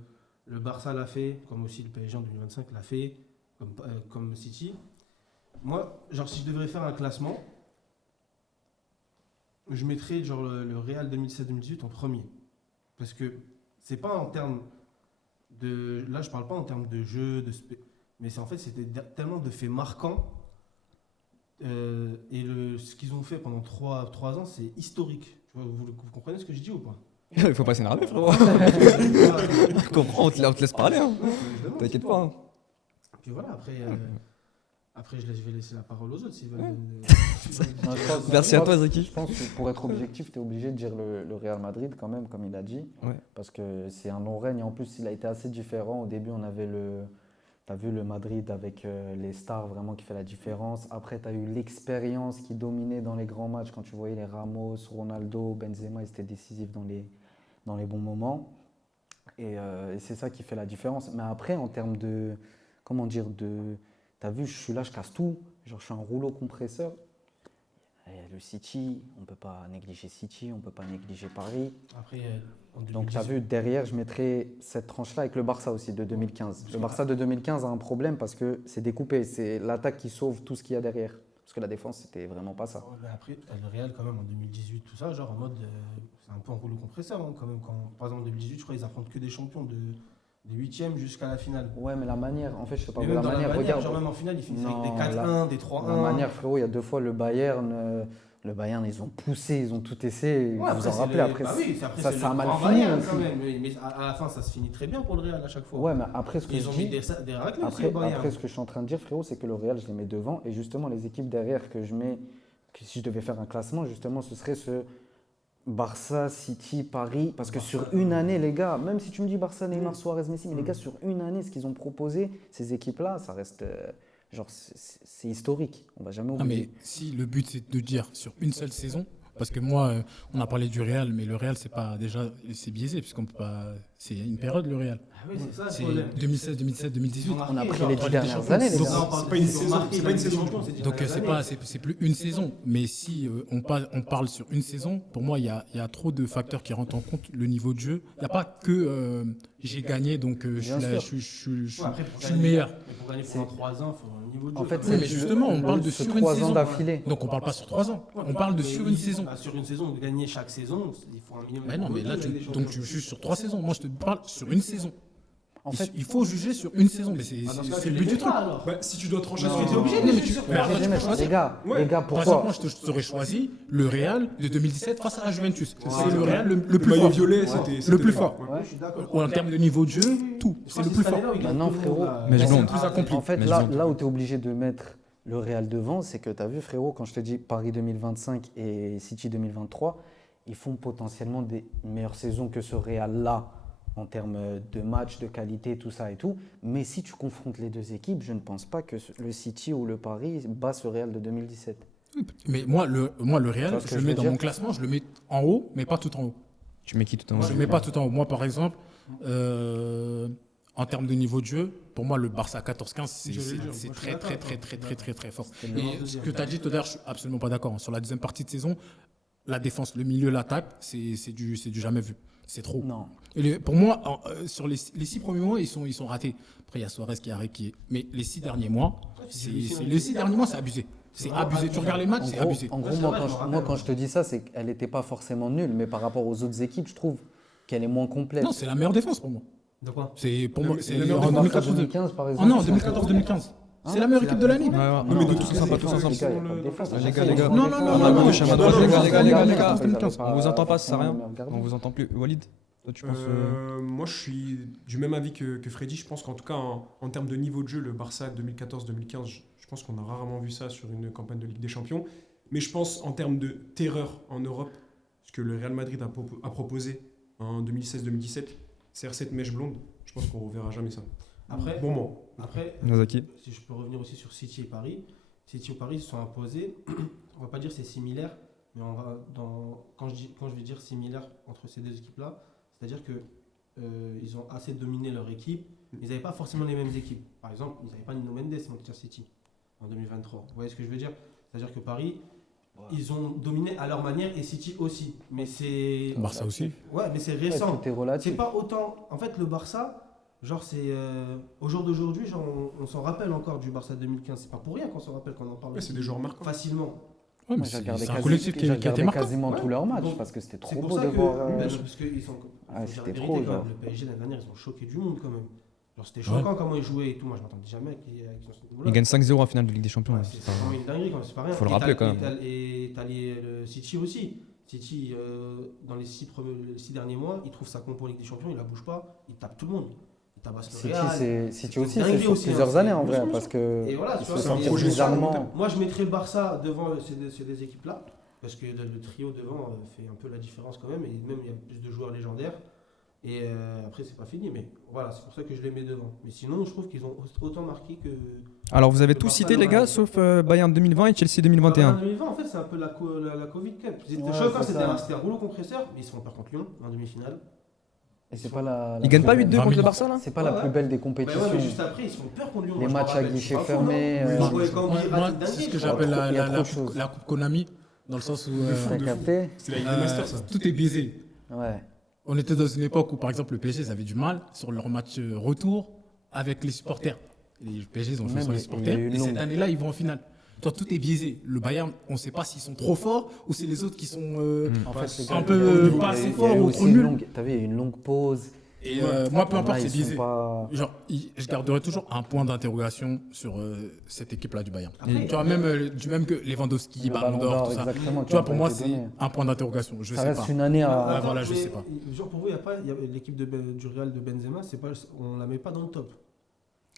le Barça l'a fait, comme aussi le PSG en 2025 l'a fait, comme City. Moi, genre si je devrais faire un classement, je mettrais genre le Real 2017-2018 en premier. Parce que c'est pas en termes de... Là, je parle pas en termes de jeu, mais c'est en fait, c'était tellement de faits marquants. Et ce qu'ils ont fait pendant 3 ans, c'est historique. Tu vois, vous comprenez ce que je dis ou pas? Il faut pas s'énerver, frérot. Je comprends, on te laisse parler. Hein. T'inquiète pas. Hein. Puis voilà, après je vais laisser la parole aux autres s'ils veulent. Merci à toi, Zaki. Je pense que pour être objectif, tu es obligé de dire le Real Madrid quand même, comme il a dit. Ouais. Parce que c'est un non-règne. Et en plus, il a été assez différent. Au début, on avait t'as vu le Madrid avec les stars vraiment qui fait la différence. Après, tu as eu l'expérience qui dominait dans les grands matchs. Quand tu voyais les Ramos, Ronaldo, Benzema, ils étaient décisifs dans les bons moments. Et c'est ça qui fait la différence. Mais après, en termes de... Comment dire t'as vu, je suis là, je casse tout. Genre, je suis un rouleau compresseur. Et le City, on ne peut pas négliger City, on ne peut pas négliger Paris. Après, donc, tu as vu, derrière, je mettrais cette tranche-là avec le Barça aussi de 2015. Le Barça de 2015 a un problème parce que c'est découpé. C'est l'attaque qui sauve tout ce qu'il y a derrière. Parce que la défense, c'était vraiment pas ça. Mais après, le Real, quand même, en 2018, tout ça, genre en mode. C'est un peu un rouleau compresseur, hein, quand même. Par exemple, en 2018, je crois qu'ils affrontent que des champions des 8e jusqu'à la finale. Ouais, mais la manière, en fait, je sais pas. Mais même dans la manière, regarde. genre même en finale, ils finissent Non, avec des 4-1, des 3-1. La manière, frérot, il y a 2 fois le Bayern, ils ont poussé, ils ont tout essayé. Ouais, vous en rappelez après. Ça a mal fini. Bayern, quand même. Mais à la fin, ça se finit très bien pour le Real à chaque fois. Ouais, mais après, ce que ils je ont dis, mis des raclés aussi après, au Bayern. après, ce que je suis en train de dire, frérot, c'est que le Real, je les mets devant. Et justement, les équipes derrière que je mets, que si je devais faire un classement, justement, ce serait ce Barça, City, Paris. Parce que sur une année, les gars, même si tu me dis Barça, Neymar, Suarez, Messi, mais les gars, sur une année, ce qu'ils ont proposé, ces équipes-là, ça reste. Genre, c'est historique. On va jamais Non, oublier. mais si le but c'est de dire sur une seule saison, parce que moi, on a parlé du Real, mais le Real c'est pas déjà c'est biaisé puisqu'on peut pas, c'est une période le Real. Ah oui, c'est ça le C'est problème. 2016, 2017, 2018. On a pris genre, les dans 10 les dernières champions, années, les donc, gars. C'est pas une saison, c'est pas une saison. Donc c'est plus une saison, mais si on parle sur une saison, pour moi il y a trop de facteurs qui rentrent en compte le niveau de jeu. Il n'y a pas que j'ai gagné donc je suis le meilleur. Mais pour gagner pendant 3 ans, il faut un niveau de jeu. En fait, Oui, mais justement, on parle de sur une 3 ans saison. d'affilée. Donc on parle pas sur 3 ans, on parle de sur une saison. Sur une saison, de gagner chaque saison, il faut un minimum. Mais non, mais là donc tu juges sur 3 saisons. Moi je te parle sur une saison. En fait, Il faut juger sur une saison, mais c'est le but du truc. Bah, si tu dois trancher Non, sur t'es obligé de mais les tu- sur- mais après, tu peux choisir. les gars, Par exemple, moi, pourquoi je t'aurais choisi le Real de 2017 face à la Juventus. C'est le Real le le plus maillot fort. violet, Le plus fort. Ouais, je suis d'accord. En termes de niveau de jeu, tout. C'est le plus fort. Maintenant, frérot, Mais je C'est le blonde. plus accompli. En fait, Mais là, je là où tu es obligé de mettre le Real devant, c'est que tu as vu, frérot, quand je te dis Paris 2025 et City 2023, ils font potentiellement des meilleures saisons que ce Real-là en termes de matchs, de qualité, tout ça et tout. Mais si tu confrontes les deux équipes, je ne pense pas que le City ou le Paris bat ce Real de 2017. Mais moi, le Tu Real, vois ce que je le je mets veux dans dire mon classement, je le mets en haut, mais pas tout en haut. Tu mets qui tout en haut? Je le mets pas tout en haut. Moi, par exemple, en termes de niveau de jeu, pour moi, le Barça 14-15, c'est très fort. Et ce que tu as dit tout à l'heure, je suis absolument pas d'accord. Sur la deuxième partie de saison, la défense, le milieu, l'attaque, c'est du jamais vu. C'est trop. Non. Et pour moi, sur les 6 premiers mois, ils sont ratés. Après, il y a Suarez qui a réquillé. Mais les 6 derniers mois, c'est abusé. C'est abusé. Tu regardes les matchs, c'est abusé. En gros, moi, quand je te dis ça, c'est qu'elle n'était pas forcément nulle, mais par rapport aux autres équipes, je trouve qu'elle est moins complète. Non, c'est la meilleure défense pour moi. De quoi? C'est pour moi, c'est la meilleure en défense, 2014. 2015, par Oh exemple. non, 2014-2015. C'est la meilleure équipe de la Ligue. Ouais, ouais. Non, mais de tous ensemble, pas tous Les ensemble. gars, il y a pas de défense. Les gars. Non, À ma gauche, à ma droite, les gars. Ils On vous entend pas, ça sert à rien. avaient On vous entend plus. Walid, toi tu penses. Moi, je suis du même avis que Freddy. Je pense qu'en tout cas, en termes de niveau de jeu, le Barça 2014-2015, je pense qu'on a rarement vu ça sur une campagne de Ligue des Champions. Mais je pense en termes de terreur en Europe, ce que le Real Madrid a proposé en 2016-2017, CR7 mèche blonde, je pense qu'on ne reverra jamais ça. Après, Bon moment. après, Nozaki. si je peux revenir aussi sur City et Paris, City ou Paris ils se sont imposés. On va pas dire c'est similaire, mais quand je vais dire similaire entre ces deux équipes-là, c'est-à-dire que ils ont assez dominé leur équipe. Ils n'avaient pas forcément les mêmes équipes. Par exemple, ils n'avaient pas Nuno Mendes, Manchester City, en 2023. Vous voyez ce que je veux dire? C'est-à-dire que Paris, ils ont dominé à leur manière et City aussi. Mais c'est. Barça aussi. Ouais, mais c'est Ouais, récent. tout est relatif. C'est pas autant. En fait, le Barça, genre, c'est. Au jour d'aujourd'hui, genre, on s'en rappelle encore du Barça 2015. C'est pas pour rien qu'on s'en rappelle, qu'on en parle Ouais, c'est des joueurs marquants. facilement. Ouais, mais Moi, j'ai regardé c'est un collectif qui a été marquant. quasiment Ouais. tous leurs matchs Donc, parce que c'était C'est trop pour beau ça de que. voir. Parce qu'ils sont. Ah, faut dire c'était la trop, vérité, quand genre. même. Le PSG l'année dernière, ils ont choqué du monde quand même. Genre, c'était choquant comment ils jouaient et tout. Moi, je m'attendais jamais à qu'ils soient à ce niveau-là. Ils gagnent 5-0 en finale de Ligue des Champions. Ouais, hein. c'est C'est pas- vraiment une dinguerie, quand même, c'est pas rien. Faut le Et rappeler, t'as- quand et même. t'as- Et t'as le City aussi. City, dans les 6 derniers mois, il trouve sa compo en Ligue des Champions, il la bouge pas, il tape tout le monde. Il tabasse le Real. City aussi, une c'est dinguerie sur aussi, plusieurs hein. années en Bien vrai sûr, parce que Et voilà, ils tu vois, se c'est un sentent projet bizarrement. Moi, je mettrais le Barça devant ces deux équipes-là, parce que le trio devant fait un peu la différence quand même, et même il y a plus de joueurs légendaires. Et après, c'est pas fini, mais voilà, c'est pour ça que je les mets devant. Mais sinon, je trouve qu'ils ont autant marqué que. Alors, vous avez Le tous Barça, cité, les le gars, Real. sauf Bayern 2020 et Chelsea En 2021. 2020, en fait, c'est un peu la Covid Cup. C'était Ouais, choquant, c'est ça. c'était un rouleau compresseur, mais ils se font perdre contre Lyon en demi-finale. Et c'est pas la. Ils gagnent pas plus 8-2 belle- contre le 20 Barça, là C'est pas la Ouais. plus belle des Bah compétitions. ouais, mais juste après, ils se font peur contre Lyon. Les moi, je me matchs à rappelle. guichet C'est pas fou, fermé, non euh, Ils jouaient comme Moi, des moi, ratés c'est ce dingueries, que je crois. j'appelle Il y a trop de la choses. coupe Konami, dans le sens où T'as capté? C'est la Ligue des Masters, ça. tout est biaisé. Ouais. On était dans une époque où, par exemple, le PSG, ils avaient du mal sur leur match retour avec les supporters. Les PSG, ils ont joué Même sur les il y a supporters. eu une Et cette longue- année-là, ils vont en finale. Toi, tout est biaisé. Le Bayern, on ne sait pas s'ils sont trop forts ou c'est les autres qui sont. En fait, les un gars, peu, il y a eu- pas il y a assez eu fort ou aussi trop une nul. longue- T'as vu, il y a eu une longue pause. Et moi, peu importe, Là, c'est ils sont biaisé. pas- Genre, je garderai toujours un point d'interrogation sur cette équipe-là du Bayern. Après, Tu vois, même, du même que Lewandowski, Le Ballon Ballon d'Or, d'Or, tout ça. exactement, Tu qui vois, a pour pas moi, été c'est donné. un point d'interrogation. Je Ça sais reste pas. une année à. Ouais, voilà, je sais pas. Genre pour vous, il y a l'équipe du Real de Benzema, on la met pas dans le top.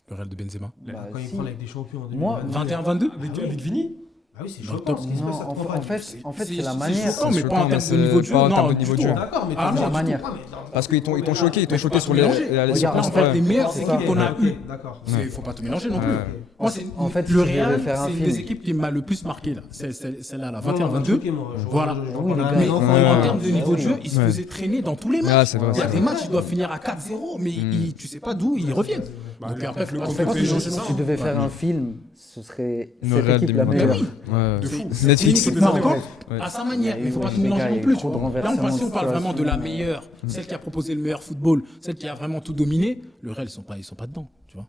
Le Real de Benzema. Bah, Quand il si. prend la Ligue des Champions en Moi, 21-22 Avec Vini. Ah oui, c'est Dans le choquant top. ce qui se passe Non, à en trois en matchs. fait, c'est la manière. choquant, mais pas en choquant, termes mais de niveau de jeu. pas en termes Non, de du niveau de tout. jeu. D'accord, mais Ah, tu- non, la tu manière. comprends, mais Parce qu'ils t'ont choqué, Faut pas sur tout les mélanger. les Regarde, Là, on séquences, parle ouais. des meilleures C'est équipes ça. qu'on a eues. D'accord. Il faut pas tout mélanger non plus. Ouais. Moi, c'est En fait, si le tu devais Real, faire un c'est une film. des équipes qui m'a le plus marqué là. Celle-là, la Non, 21-22. choqué, moi. Voilà. Oui, les gars, Mais ils- en Ouais. termes de niveau de jeu, Ouais. ils se faisaient traîner dans tous les Ah, matchs. c'est vrai, Il y a c'est des vrai. matchs, ils doivent finir à 4-0, mais tu sais pas d'où ils reviennent. Donc après, faut le pas se contre faire le des PSG, enchaînements. c'est Si tu devais Ouais. faire un film, ce serait Une cette Real équipe la 2021. meilleure. Ouais. De fou. C'est Netflix, une équipe c'est ça, marquante ouais. à sa manière, mais il ne faut pas Les tout gars, mélanger il y a non eu plus. trop tu de vois. Là, on renversements passe, de on parle vraiment de la situation. meilleure, celle qui a proposé le meilleur football, celle qui a vraiment tout dominé. Le Real, ils sont pas dedans, tu vois.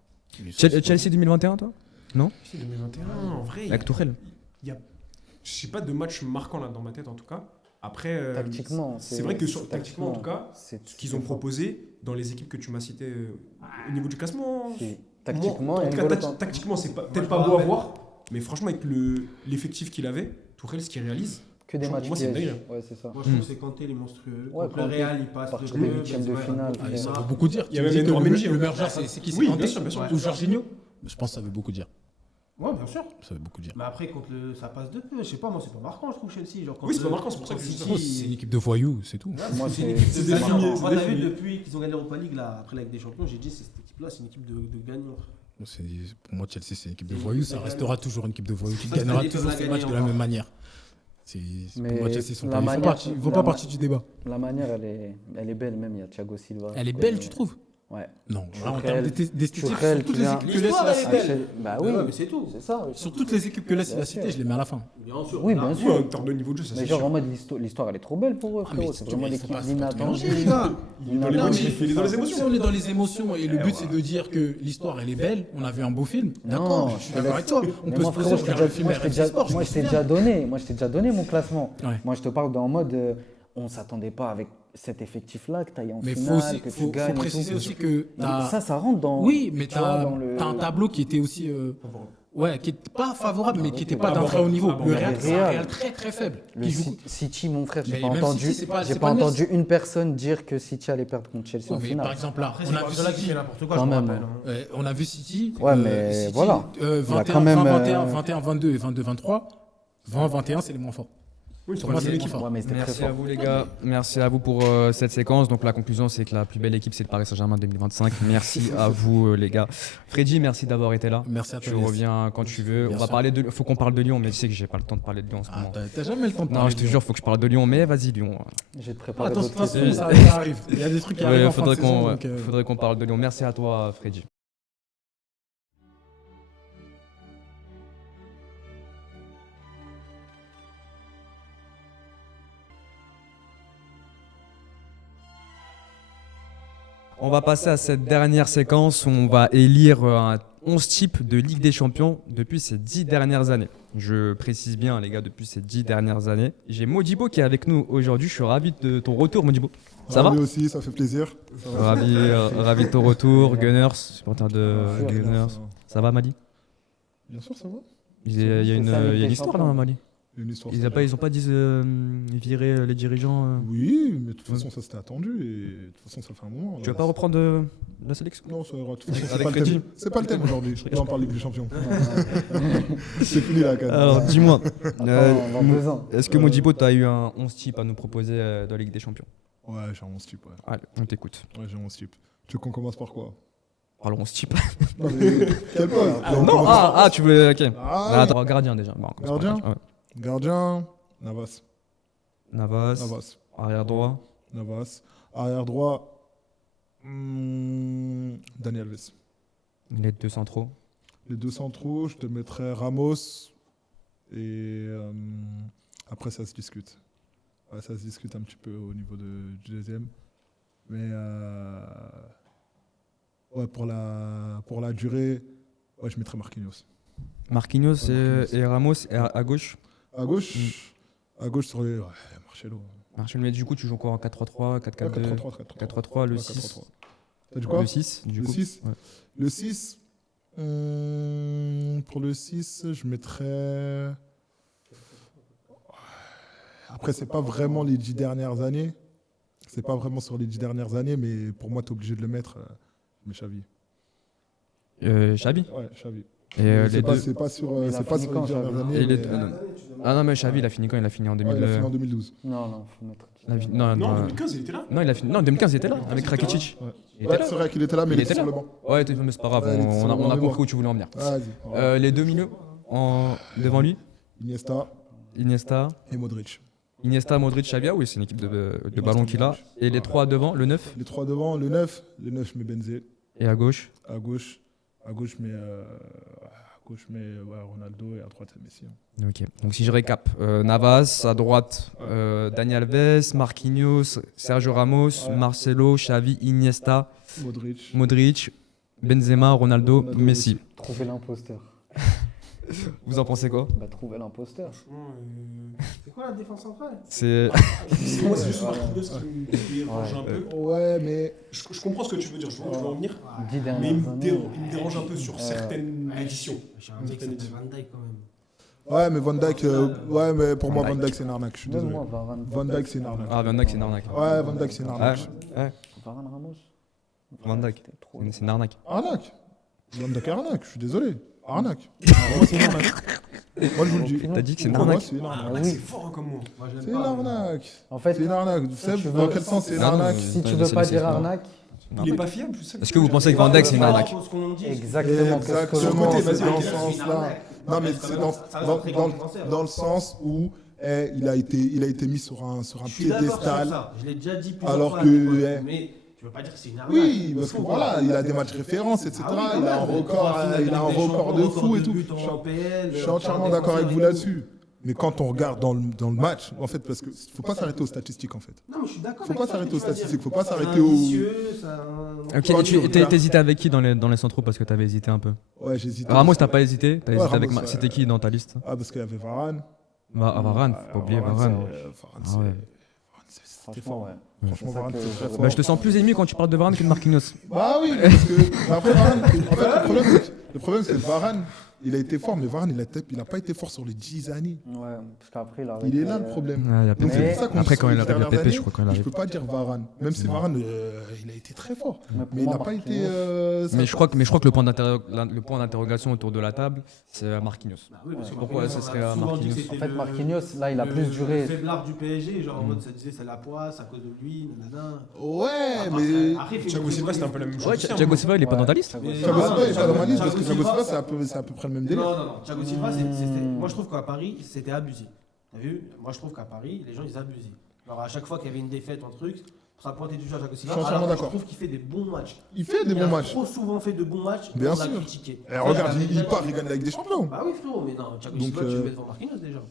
Chelsea 2021, toi? Non? C'est 2021, en vrai. Avec Tourelle. Je sais pas de match marquant là dans ma tête en tout cas. Après, Tactiquement, c'est vrai que tactiquement en tout cas, c'est ce qu'ils ont proposé dans les équipes que tu m'as citées au niveau du classement, Si. Tactiquement, moi, et en tout cas, niveau de temps. tactiquement, c'est Moi, peut-être je pas me beau à rappelle. voir, mais franchement, avec l'effectif qu'il avait, Tourelle, ce qu'il réalise, Que des Pour matchs moi, c'est pièges. dingue. Ouais, c'est ça. Moi, je trouve que c'est Kanté, les monstrueux. Ouais, Contre le Kanté, Real, il passe à partir de des deux, huitièmes de Benzema, finale, il Ça a- veut beaucoup dire. Il y avait Tu dis Mendy, que Mendy, le meilleur joueur, c'est qui? C'est Oui, Kanté bien sûr, bien sûr. ou Jorginho? Je pense que ça veut beaucoup dire. Ouais, bien sûr. Ça veut beaucoup dire. Mais après, ça passe de peu. Je sais pas, moi, c'est pas marquant, je trouve, Chelsea. Genre, Oui, c'est pas marquant, c'est pour ça que je dis ça. C'est une équipe de voyous, c'est tout. Moi, c'est une c'est- équipe de c'est gagnants. défini, c'est Moi, t'as vu, défini. depuis qu'ils ont gagné l'Europa League, là, après la Ligue des Champions, j'ai dit, cette équipe-là, c'est une équipe de gagnants. Pour moi, Chelsea, c'est une équipe de Et voyous. c'est Ça restera toujours une équipe de voyous qui Ça, gagnera c'est-à-dire toujours qu'ils ses vont la matchs de la gagner même manière. Pour Mais moi, Chelsea, ils sont la pas- ils font manière- partie- ils font la pas ma- partie du débat. La manière, elle est belle, même. Il y a Thiago Silva. Elle est belle, tu trouves? Ouais. Non. Là, en Tourelle, termes d'esthétique, Tourelle, sur toutes tu les viens- équipes que laisse L'histoire, la elle est cité, belle. Bah Ouais, oui, mais c'est tout. c'est ça. sur toutes les équipes que laisse la Bien cité, sûr. je les mets à la fin. Bien sûr. Oui, bien Ah, sûr. Oui, en termes de niveau de jeu, ça Mais c'est genre sûr. en mode l'histoire, elle est trop belle pour eux, Ah, mais frérot. si C'est tu vraiment veux, l'équipe faut pas inattendue. mélanger, les gars. Il est dans les Non, émotions. mais Il est dans les Si émotions. on est dans les émotions et le but c'est de dire que l'histoire elle est belle, on a vu un beau film, Non, d'accord, je je suis te d'accord laisse- avec toi. On Mais peut moi, se poser, frérot, on regarde le film moi, je t'ai RMC déjà, Sport, moi, je t'ai déjà donné mon classement. Ouais. Moi, je te parle en mode, on s'attendait pas avec cet effectif-là que tu ailles en Mais finale, que tu faut gagnes. et préciser tout. aussi que Mais t'as- ça rentre dans. oui, mais tu vois, t'as dans le- un tableau qui était aussi ouais, qui est pas favorable, mais qui était pas Ah, d'un bon. très haut niveau. Ah, bon. Le Mais Real, c'est un Real. Real très très faible. Le Qui joue- City, mon frère, j'ai Mais pas même entendu, City, c'est pas j'ai le pas même. entendu une personne dire que City allait perdre contre Chelsea Ouais, en mais finale. par exemple là, Après, on c'est a pas vu City la qui fait n'importe quoi, Quand je me même, rappelle, ouais. hein. on a vu City. Ouais, mais City, voilà. Il y a 21, quand même, 21, 21, 22 et 22, 23. 20, 21, c'est les moins forts. Oui, Pour moi, c'est l'équipe. fort. Ouais, mais c'était très Merci à fort. vous les gars, merci à vous pour cette séquence. Donc la conclusion c'est que la plus belle équipe c'est le Paris Saint-Germain 2025. Merci à vous les gars. Freddy, merci d'avoir été là. Merci à Tu toi. Yes. reviens quand tu veux. Bien On va sûr. parler de faut qu'on parle de Lyon mais tu sais que j'ai pas le temps de parler de Lyon en ce Ah, moment. t'as jamais le temps de Non, parler je te de jure, faut que je parle de Lyon mais vas-y Lyon. Je vais te préparer Attends, de d'autres toute façon, questions. ça arrive. Il y a des trucs qui arrivent Ouais, en fin de saison. Donc, faudrait qu'on parle de Lyon. Merci à toi Freddy. On va passer à cette dernière séquence où on va élire un 11 types de Ligue des Champions depuis ces 10 dernières années. Je précise bien, les gars, depuis ces 10 dernières années. J'ai Modibo qui est avec nous aujourd'hui. Je suis ravi de ton retour, Modibo. Ça va Ravi aussi, ça fait plaisir. Ça va. Ravi de ton retour. Gunners, supporter de Bien sûr, Gunners. Ça va, Mali? Bien sûr, ça va. Il y a C'est ça, une Ligue des histoire Champions. là, Mali. Une histoire. Ils ont pas dit virer les dirigeants. Oui, mais de toute façon, ça c'était attendu et de toute façon, ça fait un moment. Tu vas pas reprendre la sélection? Non, ça ira. De toute façon, c'est Avec pas le Freddy thème. C'est pas le thème aujourd'hui. Là, on parle Ligue des Champions. C'est fini la canne. Alors, dis-moi, Dans 2 ans. est-ce que Modibo, tu as eu un 11 type à nous proposer de la Ligue des Champions? Ouais, j'ai un 11 type. Ouais, Allez, on t'écoute. ouais j'ai un 11 type. Tu veux qu'on commence par quoi? Parlons 11 type. Non, mais quel poste? On Non, commence- tu veux. Ok. Ah, Attends, gardien déjà. Bon, on commence par Gardien ouais. Gardien, Navas. Navas, Navas. arrière droit. Navas. Arrière droit, Daniel Alves. Les deux centraux. Les deux centraux, je te mettrais Ramos et après ça se discute. Ouais, ça se discute un petit peu au niveau du deuxième. Mais ouais, pour la durée, ouais, je mettrais Marquinhos. Marquinhos Marquinhos. et Ramos et à gauche. À gauche sur les... Ouais, Marcelo. Marcelo, mais du coup, tu joues encore en 4-3-3, 4-4-2, 4-3-3. 4-3-3, le Ouais, 6. 4-3-3. T'as dit quoi? Le 6, du Le coup. 6. Ouais. Le 6, pour le 6, je mettrais... Après, c'est pas vraiment les 10 dernières années. C'est pas vraiment sur les 10 dernières années, mais pour moi, tu es obligé de le mettre. Mais Xavi. Xavi. Ouais, Xavi. Et les deux. C'est pas sur, Mais il a c'est pas fini sur quand, les 10 dernières Xavi années. Et les mais- deux, Ah non, mais Xavi, il a fini quand? Il a fini en 2000. Ouais, il a fini en 2012. Non, faut mettre. Non, Non, en non, 2015, il était là. non, il a fini. Non, en 2015, il était là, avec Rakitic. Ouais. Il était Ouais, là. c'est vrai qu'il était là, mais Il il était était sur là. le banc. Ouais, mais c'est pas grave, Ouais, il était sur on le a banc, mais compris bon. où tu voulais en venir. Vas-y. Les deux milieux devant lui, Iniesta Iniesta. et Modric. Iniesta, Modric, Xavi, oui, c'est une équipe de ballon qu'il a. Et les trois devant, le 9. Les trois devant, le 9, je mets Benzé. Et à gauche, À gauche, je mets ouais, Ronaldo et à droite, c'est Messi. Hein. ok. Donc si je récap, Navas, à droite, Daniel Alves, Marquinhos, Sergio Ramos, Ouais. Marcelo, Xavi, Iniesta, Modric. Modric, Benzema, Ronaldo, Ronaldo, Messi. Trouver l'imposteur. Vous en pensez quoi? Bah, trouver l'imposteur. Franchement, C'est quoi la défense centrale? C'est moi, c'est juste Marquinhos qui me dérange un peu. Ouais, mais Je comprends ce que tu veux dire, je vois où tu veux en venir. 10 Mais dernières il me années. dérange un peu sur certaines éditions. J'ai un mec qui s'appelle Van Dijk quand même. ouais, mais Van Dijk, ouais, mais pour moi Van Dijk c'est une arnaque. Je suis Même désolé. moi, Varane. Van Dijk c'est une arnaque. Ah, Van Dijk, c'est une arnaque. Ouais, Van Dijk c'est une arnaque. Ouais, Varane Ramos. Van Dijk. C'était trop. C'est une arnaque. Arnaque. Van Dijk arnaque. Je suis désolé. Arnaque. Pour moi c'est une arnaque. Moi je vous le dis. T'as dit que c'est une Pour moi arnaque? c'est une arnaque. Ah Ah, c'est fort hein, comme moi. Moi, je l'aime C'est une pas. arnaque. En fait, C'est une arnaque. Seb, tu dans veux- quel sens c'est une Non, non, arnaque si tu Laissez- veux pas laissez- dire arnaque, Il est pas fiable, c'est ça Est-ce que vous pensez que Van Dijk, c'est une arnaque? Ce qu'on en dit. exactement. qu'est-ce que Exactement, côté, c'est vas-y, dans ok, ce c'est une sens-là. arnaque. Non, mais Ça c'est reste un très grand défenseur. dans le sens où il a été mis sur un Je suis d'accord sur piédestal. ça. Je l'ai déjà dit plusieurs Alors fois. que, à l'époque, ouais. Mais tu veux pas dire que c'est une arnaque. Oui, parce que voilà, il a des matchs références, etc. Ah oui, quand Il a un même. record, Trois finales il a un Ligue des record de Champions, fou et record tout. de buts en PL, Je suis entièrement d'accord avec vous là-dessus. Mais quand on regarde dans le match, en fait, parce qu'il ne faut pas s'arrêter aux statistiques, en fait. Non, mais je suis d'accord. Faut pas avec ça, s'arrêter aux ce que tu vas statistiques, dire. faut pas C'est s'arrêter un aux- vicieux, c'est un- Ok, Toi, et tu regardes. t'hésitais avec qui dans les centraux parce que t'avais hésité un peu? Ouais, j'hésite. Ramos, t'as pas hésité? T'as Ouais, hésité avec Ramos, C'était qui dans ta liste? Ah, parce qu'il y avait Varane. Varane, faut pas oublier Varane. C'est- Ah ouais. c'était Franchement, fort. ouais. Franchement, C'est ça Varane, que c'est très je- fort. Bah, je te sens plus ému quand tu parles de Varane que de Marquinhos. Bah oui, parce que mais après Varane, en fait, le problème c'est que Varane, Il a été fort, mais Varane, il n'a pas été fort sur les 10 années. Ouais, parce qu'après, Il est là le problème. Ouais, il y a Donc Pépé. c'est pour ça qu'on Après, quand il ces arrive à dernières Pépé, années, je crois quand il je arrive. peux pas dire Varane. Même si Varane, il a été très fort. pour Mais il moi, n'a pas été. Mais je crois que le point d'interrogation autour de la table, c'est Marquinhos. Bah oui, parce que Pourquoi Marquinhos, ce on serait a souvent dit que Marquinhos c'était En fait, le- Marquinhos, là, il a plus le duré. faiblard du PSG, genre en mode ça disait c'est la poisse à cause de lui, nanana. Ouais, Après, mais. après, il fait Thiago une- Silva, c'était un peu la même chose. Ouais, aussi, hein. Thiago Silva, il est pas dans ta liste Mais- Thiago non, Silva, il est pas dans ma liste Thiago parce que Thiago Silva, Silva, c'est à peu près le même délire. Non, Thiago Silva, moi je trouve qu'à Paris, c'était abusé. T'as vu? Moi je trouve qu'à Paris, les gens ils abusaient. Alors à chaque fois qu'il y avait une défaite ou un truc, ça pointait du jeu à Thiago Silva. Je suis entièrement Alors que d'accord. Je trouve qu'il fait des bons matchs. Il fait des Il bons a matchs. trop souvent fait de bons matchs. Bien on l'a sûr. critiqué. Eh, regarde, Ça, il part, il gagne avec des champions. Bah oui frérot, mais non, Thiago Donc, Silva, tu le mets devant Marquinhos déjà.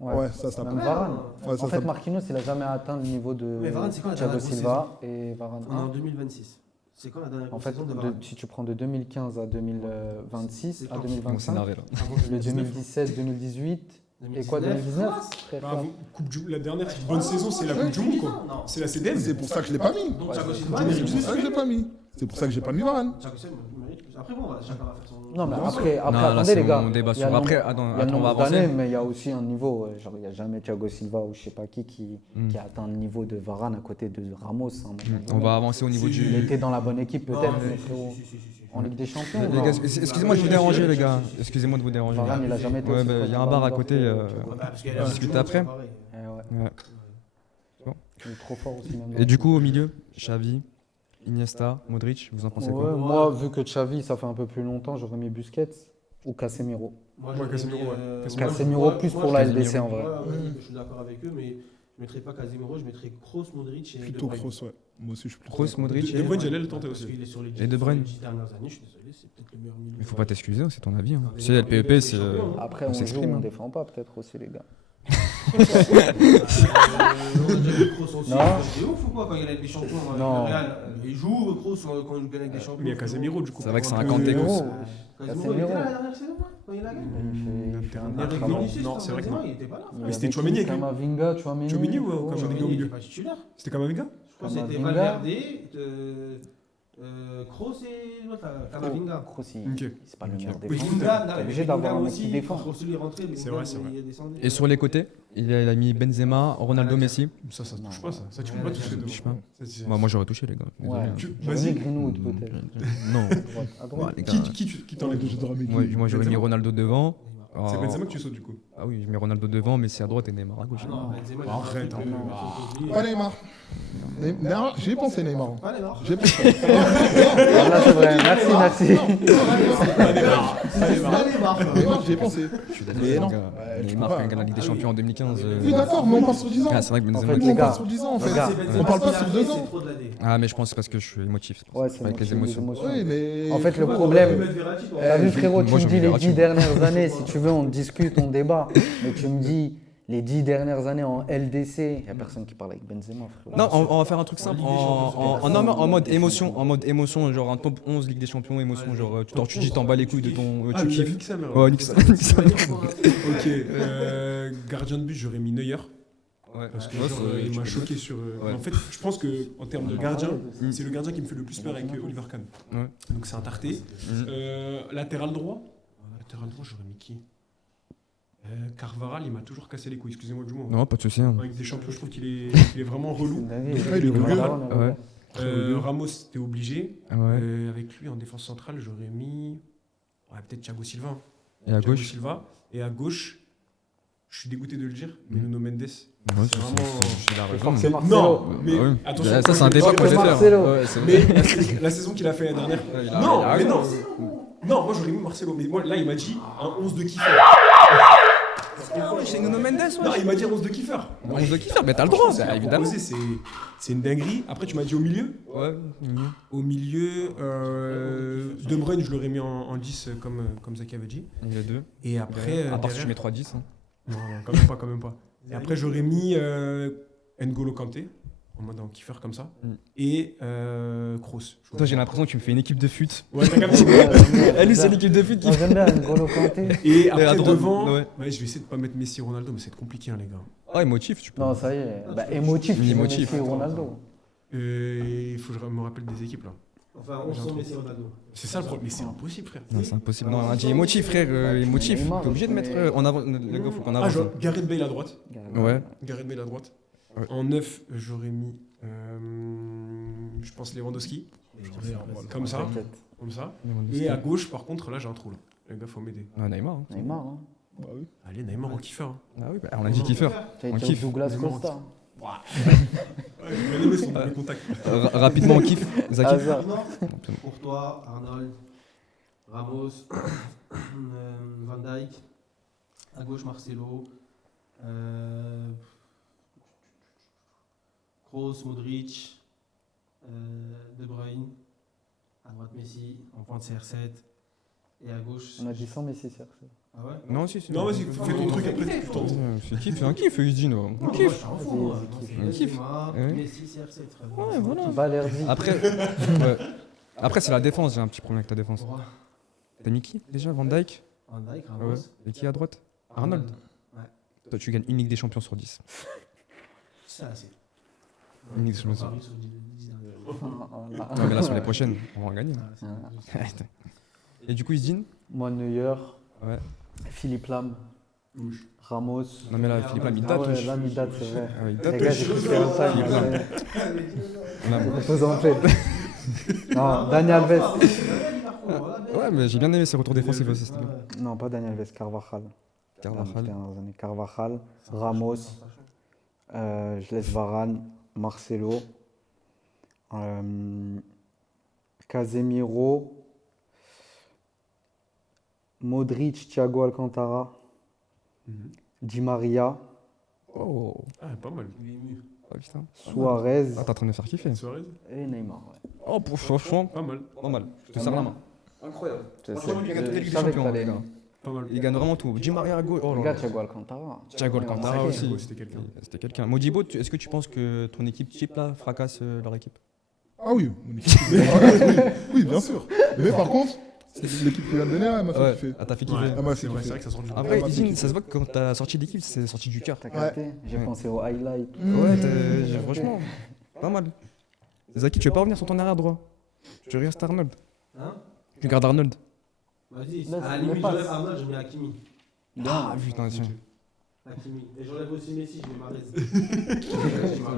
Ouais, ça, c'est un Même peu. Varane. Ouais, ça, En fait, ça- Marquinhos, il a jamais atteint le niveau de Mais Varane, c'est quand la Thiago dernière grosse Silva et Varane. On est en 2026. C'est quand la dernière En grosse fait, saison de Varane? si tu prends de 2015 à 2026, C'est à quand Ils vont 2025, s'énerver là. le 2017, 2018 et quoi 2019 frère, Bah, la dernière bonne saison, c'est la Coupe du Monde, quoi. Non. C'est la CDM. C'est pour ça que je l'ai pas mis. Donc Thiago Silva, C'est mérite pour plus ça que je l'ai pas mis. C'est pour ça que j'ai pas mis Varane. Thiago Silva mérite plus. Après bon, chacun va faire son. Non, mais son- après, Non, là, attendez c'est les gars. mon débat Il y a sur. le Après, nombre- attends, il y a le on va nombre d'années, avancer. mais il y a aussi un niveau. Genre, il n'y a jamais Thiago Silva ou je sais pas qui Hmm. a atteint le niveau de Varane à côté de Ramos. hein, à un moment On donné. va avancer au niveau Il du. était dans la bonne équipe Non, peut-être, mais mais si, frérot, si, si, si, si. en Ligue des Champions. Les non. gars, excusez-moi de vous déranger, les gars. Excusez-moi de vous déranger. les gars. Varane, il a jamais été Ouais, aussi bah, fort il y a un que bar à Varane, côté, Thiago. Ouais, parce qu'il y a la discuter Coupe du Monde, après. c'est pareil. Eh ouais, Ouais. il est trop fort aussi. même. Et du coup, au milieu, Xavi, Iniesta, Modric, vous en pensez Ouais, quoi moi, vu que Xavi, ça fait un peu plus longtemps, j'aurais mis Busquets ou Casemiro. Moi, Ouais, j'aurais Casemiro, mis, ouais. Casemiro plus pour la Casemiro. LDC en vrai. Ouais, je suis d'accord avec eux, mais je mettrais pas Casemiro, je mettrais Kroos, Modric et Plutôt De Bruyne. Kroos, ouais. Moi aussi, je suis plutôt. Kroos, d'accord. Modric De Bruyne, j'allais le tenter Parce aussi. qu'il est sur les Et De Bruyne. 10 dernières années, je suis désolé, c'est peut-être le meilleur milieu. Il faut pas t'excuser, c'est ton avis. Hein. Non, mais C'est les LPEP, champions, c'est. hein. Après, On on joue, s'exprime, on hein. défend pas peut-être aussi les gars. On a déjà vu Kroos aussi, Non. c'est ouf ou quoi quand il gagne avec des champions Non. le Real, il joue Kroos quand il gagne avec des champions. Mais il y a Casemiro, du coup. C'est vrai que c'est un Casemiro. Kanté. Casemiro, il était là la dernière saison, quand il a gagné. Il fait un Il bon avait travail. Vinicius, Non, c'est vrai que Benzema, non. il était pas là. Il Mais c'était avait Tchouaméni qui avec lui. Kamavinga, Tchouaméni ou Tchouaméni, Kamavinga au il milieu était pas titulaire. C'était Kamavinga Je crois que c'était Kamavinga. Valverde, Kroos et l'autre, là, Kamavinga. Kroos, Ok. c'est pas le meilleur Mais défenseur. Bellingham, T'es non, obligé mais d'avoir un Bellingham mec qui aussi, défend. quand Kroos il est rentré, C'est vrai, c'est Bellingham, vrai. il est descendu. Et sur les côtés, il a mis Benzema, Ronaldo, Messi. Ça touche pas, ça. Ça, tu peux pas toucher touche devant. pas. Ça, c'est- Moi, j'aurais touché, les gars. Désolé, Ouais, hein. j'aurais Vas-y. mis Greenwood peut-être. Non. À droite, à droite. Ouais, les gars. Qui t'enlève Je dois remettre Moi, qui moi, j'aurais mis Benzema Ronaldo devant. C'est Oh. Benzema que tu sautes, du coup. Ah oui, je mets Ronaldo devant, Messi à droite et Neymar à gauche. Ah non, Benzema, il Arrête, a un truc, hein. Pas Neymar. Neymar, j'y ai pensé Neymar. Pas Neymar. J'ai pensé. Là, c'est vrai. Merci. Pas Neymar. Neymar, j'y ai pensé. Je suis Mais désolé, non. les gars. Ouais, tu Neymar peux quand pas. il gagne la Ligue des Champions en 2015. Oui, d'accord, mais on parle sur 10 ans. Ah, c'est vrai que Benzema. En fait, On les gars, parle sur 10 ans en fait. regarde. On parle pas sur 2 ans. C'est trop de la D. Ah, mais je pense que c'est parce que je suis émotif. Ouais, c'est avec les motivé, émotions. Oui, mais. En fait, le Ouais, problème. on peut mettre Verratti, quoi. T'as vu, frérot, tu Moi, me j'en dis les Verratti. 10 dernières années, si tu veux, on discute, on débat. Mais tu me dis les 10 dernières années en LDC, il n'y a personne qui parle avec Benzema, frérot. Non, on va faire un truc simple. En mode émotion, genre un top 11 Ligue des Champions, émotion. Genre, tu dis, t'en bats les couilles de ton. Ah, Tu il a kiffes. nique sa mère. Ouais, nique ça. nique ça. Ok, gardien de but, j'aurais mis Neuer. Ouais, Parce que ouais, genre, c'est- il tu m'a peux choqué sur. Ouais. En fait, je pense que en termes de gardien, Mm. c'est le gardien qui me fait le plus peur avec Oliver Kahn. Ouais. Donc c'est un tarté. Mhm. Latéral droit. Latéral droit, j'aurais mis qui Carvaral, il m'a toujours cassé les couilles. Excusez-moi du mot. Non, pas de soucis. hein. Avec des champions, je trouve qu'il est, il est vraiment C'est relou. une dinguerie. Ouais, il est rugueux. Ouais. Ramos, t'es obligé. Ouais. Avec lui en défense centrale, j'aurais mis. Ouais, peut-être Thiago Silva. Et à Thiago gauche. Silva. Et à gauche, je suis dégoûté de le dire, mais Nuno Mendes. Ouais, c'est vraiment- il a raison. Forcément. Non, Marcelo. mais Bah ouais. attention. Ça, c'est un débat qu'on c'est peut faire. Marcelo. Ouais, c'est vrai. Mais la saison qu'il a fait l'année dernière. il a- Non, il a mais raison. non. Non, moi j'aurais mis Marcelo. Mais moi, là, il m'a dit un 11 de kiffer. Ah ouais, c'est Nuno Mendes, Non, il m'a dit un 11 de kiffer. On veut kiffer, mais t'as le droit, Ce qu'il a évidemment. proposé, c'est une dinguerie. Après, tu m'as dit au milieu. Ouais. Au milieu, De Bruyne, je l'aurais mis en 10 comme Zaki avait dit. Il y a deux. Et après. À part si derrière- tu mets 3-10. hein. Non, non, quand même pas, quand même pas. Et après, j'aurais mis N'Golo Kanté, en mode en kiffer comme ça. Mm. Et Kroos. Toi, j'ai l'impression que tu me fais une équipe de fut. Ouais, t'as capté. Elle, lui, c'est l'équipe de fut qui. Moi, j'aime bien N'Golo Kanté. Et après, à droite, devant, ouais. ouais, je vais essayer de pas mettre Messi Ronaldo, mais c'est compliqué, hein, les gars. Ah, émotif, tu peux. Non, ça y est. Bah, émotif, tu mets Émotif. Messi et Ronaldo. Il faut que je me rappelle des équipes là. Enfin, 1100 Messi Ronaldo. C'est ça le problème. Mais c'est impossible, frère. Non, c'est impossible. Non, on a dit émotif, frère. Émotif. Neymar, T'es obligé de mettre mais- en avant. Le gars, faut qu'on Ah, avance. genre Gareth Bale à droite. Ouais. Gareth Bale à droite. Ouais. En 9, j'aurais mis, je pense, Lewandowski. Comme ça. T'inquiète. Comme ça. Et à gauche, par contre, là, j'ai un trou. Là. Les gars, faut m'aider. Ah, Neymar. Hein. Neymar, hein. Bah oui. Allez, Neymar en kiffeur. Hein. Ah oui, bah, on a dit kiffer. J'allais On dire kiffe. Douglas Neymar, Costa. Ouais, j'ai bien aimé son premier contact. Rapidement, on kiffe. Zaki. Hazard. Courtois, Arnold, Ramos, Van Dijk, à gauche Marcelo, Kroos, Modric, De Bruyne, à droite Messi, en pointe CR7, et à gauche. On a dit 100 Messi, c'est Ah ouais? Non, si, si. Non, vas-y, fais ton truc après, tu tentes. C'est kiff, c'est un kiff, Eugene. On Non, moi, kiffe. je suis un fou, moi. Vas-y, Moi, kiffe. c'est Benzema, Ouais. Messi, CR7, frère. Ouais, voilà. Valerdi. Après, ouais. Après c'est la défense. J'ai un petit problème avec ta défense. Pourquoi? T'as mis qui déjà? Van Dijk. Van Dijk, Ouais. Ramos. Et qui à droite? Arnold. Ouais. Toi, tu gagnes une Ligue des Champions sur 10. Ça, c'est. Une Ligue des Champions. Paris sur 10 dernières années. Ouais, mais là, sur les prochaines, on va en gagner. Ah, c'est- Et du coup, Eugene? Moi, Neuer. Ouais. Philippe Lam. Louche. Ramos. Non, mais là, Philippe Lam, il Ah date. ouais, wesh. là, il date, c'est vrai. Ah ouais, il Les date. gars, j'ai kiffé un time. Philippe Lam. Je vous en prie. Non, Dani Alves. Ouais, mais j'ai bien aimé ses retours défensifs aussi. c'était bien. Non, pas Dani Alves, Carvajal. Carvajal. Dernières années. Carvajal, Ramos. Je laisse Varane, Marcelo. Casemiro. Modric, Thiago Alcantara. Di Maria. Oh, Ah, pas mal. oh putain. Suarez. Ah, t'es en train de me faire kiffer. Suarez, Et Neymar. Ouais. Oh, franchement, pas mal. pas mal. Je te serre la main. Je Franchement, il gagne toutes les Ligues des savais que Champions, t'allais les gars. aimer. Pas mal. Il gagne vraiment tout. Di Maria à gauche. Oh Les là gars, là. Thiago Alcantara. Thiago Alcantara Ouais, aussi. C'était quelqu'un. C'était quelqu'un. Modibo, est-ce que tu penses que ton équipe type là fracasse leur équipe? Ah oui, mon équipe. Oui, bien sûr. Mais par contre, l'équipe qui vient de donner, elle m'a fait Ouais, kiffer. ah, t'as fait Ouais, kiffer. Elle m'a c'est fait vrai, kiffer. c'est vrai que ça sort du Après, Ouais, Eugene, ouais. ça se voit que quand t'as sorti l'équipe, c'est sorti du cœur. T'as capté? J'ai Ouais. pensé aux highlights. Ouais, franchement, pas mal. Zaki, tu veux pas revenir sur ton arrière droit? Tu restes Arnold. Hein? Tu gardes Arnold. Vas-y, Laisse- à la le limite, passe. j'enlève Arnold, je mets Hakimi. Ah, putain, tiens. Hakimi. Et j'enlève aussi Messi, je mets Mahrez.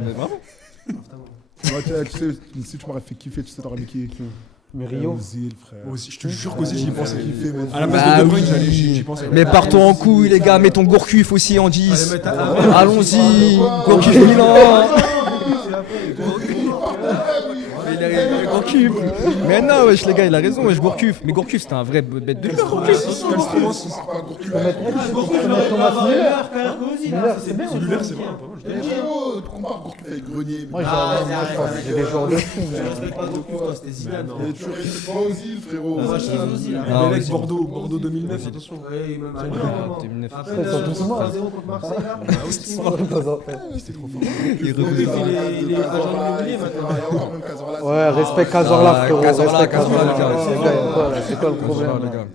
Mais vraiment Ouais, tu sais, si tu m'aurais fait kiffer, tu sais, t'aurais mis qui? Murillo. Ozil, frère. Moi aussi, je te jure qu'aussi j'y pensais. Kiffé, mais- À la place Bah de De Bruyne, oui. j'y pensais. Mais partons en couille, les gars, mets ton Gourcuff aussi en 10. Allez, mettre Allons-y, Gourcuff Milan. Mais il a Gourcuff. Mais non, wesh, les gars, il a raison, wesh, Gourcuff. Mais Gourcuff, c'était un vrai bête de cœur. Thomas, Tu peux mettre Thomas Müller. c'est bien. Muller, c'est vrai, pas mal. Eh, frérot, tu compares Gourcuff avec Grenier. Moi, Ah, j'ai des joueurs de fou. Je respecte pas beaucoup, toi, c'était Zidane. Et tu respectes pas Ozil, frérot. Moi, je suis aussi là. Ah, Mais aussi. Bordeaux 2009, attention. Oui, même T'es 1900. après, Ils sont tous morts. 3-0 contre Marseille, là. C'était trop fort. Il Il est agent immobilier maintenant. Ouais, respect Cazorla, Ah, frérot. Cazorla, Respect Cazorla, Cazorla. les gars. C'est quoi, là, c'est quoi le problème les là gars.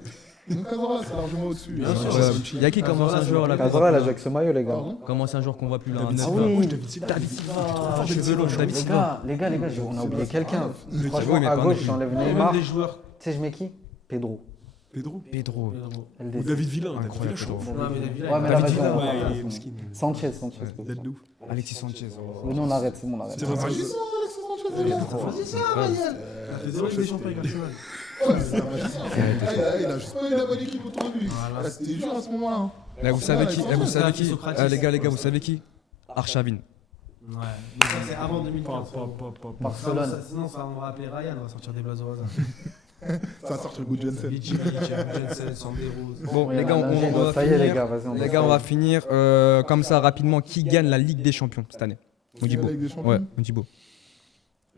Donc, Cazorla, c'est largement au-dessus. Bien sûr. Ouais, il y a qui comme ancien joueur là? Cazorla, elle a joué avec ce maillot, les gars. Pardon? Comme ancien joueur qu'on voit plus là? David un Silva. neuf, Moi, là. je David Silva. Ah, cheveux longs, David Les Silva. gars, on a oublié quelqu'un. Oui, Franchement, mais à pas gauche, non j'enlève Même Neymar. des Tu joueurs. sais, je mets qui? Pedro. Pedro. Pedro. Ou LDC. David Villa. David Incroyable, Villa, chaud. Non, mais David Ouais, mais la David raison. Ouais, il est mesquine. Sanchez. Dead de ouf. Alexis Sanchez. Mais nous, on arrête, c'est bon, on arrête. C'est vrai, Vas-y, ça, Ryan. T'as fait 0 Ligue des Champions avec Arsenal. Il a juste pas eu la bonne équipe autour de lui. Voilà. Là, c'était dur à ce moment-là. hein. Là, vous savez qui? Là, vous savez qui? Socrates. Ah, les gars, vous savez qui? Arshavin. Ouais, mais ça, c'est avant 2015. Barcelone. Sinon, ça, on va appeler Ryan, on va sortir des blagues au hasard. Ça va sortir le goût de Jensen. Vici, Jensen, Sandero. Bon, les gars, on va Ça y est, les finir. gars, vas-y. Les gars, on va finir comme ça rapidement. Qui gagne la Ligue des Champions cette année? Modibo. La Ligue des Champions Ouais, Modibo.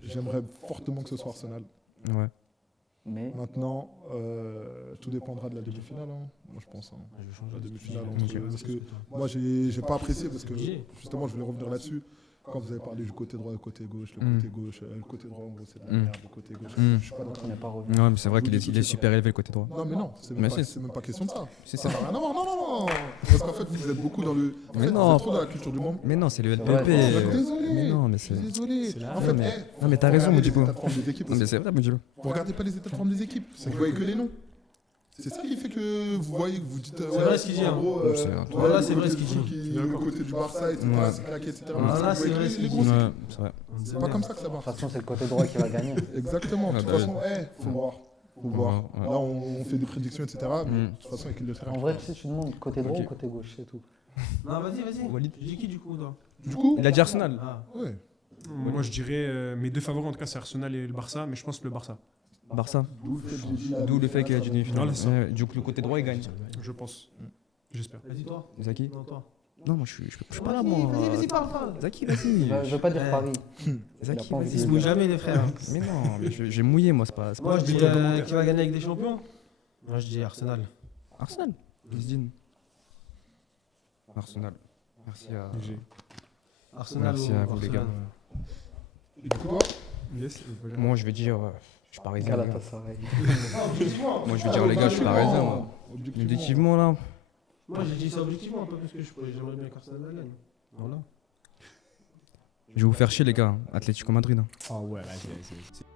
J'aimerais fortement que ce soit Arsenal. Ouais. Mais Maintenant, tout dépendra de la demi-finale. hein. Moi, je pense. hein. La demi-finale. Parce que moi, j'ai pas apprécié parce que justement, je voulais revenir là-dessus. quand vous avez parlé du côté droit et le côté gauche, Mm. le côté droit, en gros, c'est de la Mm. merde, le côté gauche, Mm. je suis pas Donc, d'accord. on n'est pas revenu. Ouais, mais c'est vrai qu'il est, il est super élevé le côté droit. Non, mais non, c'est Mais même, pas- si. c'est même pas question de ça. C'est Ça ça. n'a rien à voir, non, non, non. Parce qu'en fait, vous êtes beaucoup dans le. En Mais fait, non. vous êtes trop dans la culture du membre. Mais non, c'est le C'est LPP. vrai, c'est vrai. Désolé. Mais non, mais Je suis c'est. désolé. C'est la En fait, mais- eh, non, mais t'as raison, regardez les Modibo. états de forme des équipes Non, mais aussi. c'est vrai, Modibo. Vous regardez pas les états de forme des équipes. Vous voyez que les noms. C'est ça qui fait que vous voyez, que vous dites. C'est vrai ce qu'il dit, En hein. gros, C'est un truc. Voilà, le c'est vrai côté ce qu'il du- dit. Le côté du Barça, etc. Ouais. C'est claqué, etc. Ouais. Vous Voilà, voyez c'est que vrai les ce qu'il grosses dit. Ouais, équipes. c'est vrai. C'est pas comme ça que ça De toute marche. façon, c'est le côté droit qui va gagner. Exactement. De Ah, toute bah façon, faut voir. Faut voir. Ouais, ouais. Là, on fait des prédictions, etc. Mais Mm. de toute façon, avec le terrain. En vrai, si tu demandes côté droit Ok. ou côté gauche, c'est tout. Non, vas-y. Walid. Je dis qui du coup, toi? Du coup, Il a dit Arsenal. Ah. ouais. Moi, je dirais mes deux favoris, en tout cas, c'est Arsenal et le Barça, mais je pense le Barça. Barça. D'où le fait que j'ai dit la D'où le fait qu'il y a du demi-finale. Voilà, c'est ça. Ouais, du coup, le côté droit, il gagne. Je pense. J'espère. Vas-y, toi. Zaki. Non, toi. Non, moi, je suis pas là, moi. Vas-y, parle. Zaki, Il vas-y. veut pas dire Ouais. Paris. Zaki, Il a pas envie Ils se vas-y. mouillent jamais, les frères. Mais non, mais j'ai mouillé, moi, c'est pas Moi, je dis Dis-moi le commentaire. qui va gagner avec des champions. Moi, je dis Arsenal. Arsenal. Zidane. Arsenal. Merci à. Arsenal Merci ou à vous, les gars. Barcelone. Et du coup, toi, Yes. Moi, je vais dire. Je suis parisien. les gars. Galatasaray. Moi, je vais dire, les gars, je suis parisien. moi. Objectivement, là. Moi, j'ai dit ça objectivement un peu parce que j'aimerais bien qu'Arsenal la gagne. Voilà. Je vais vous faire chier, les gars. Atlético Madrid. Hein. Ah ouais, vas-y.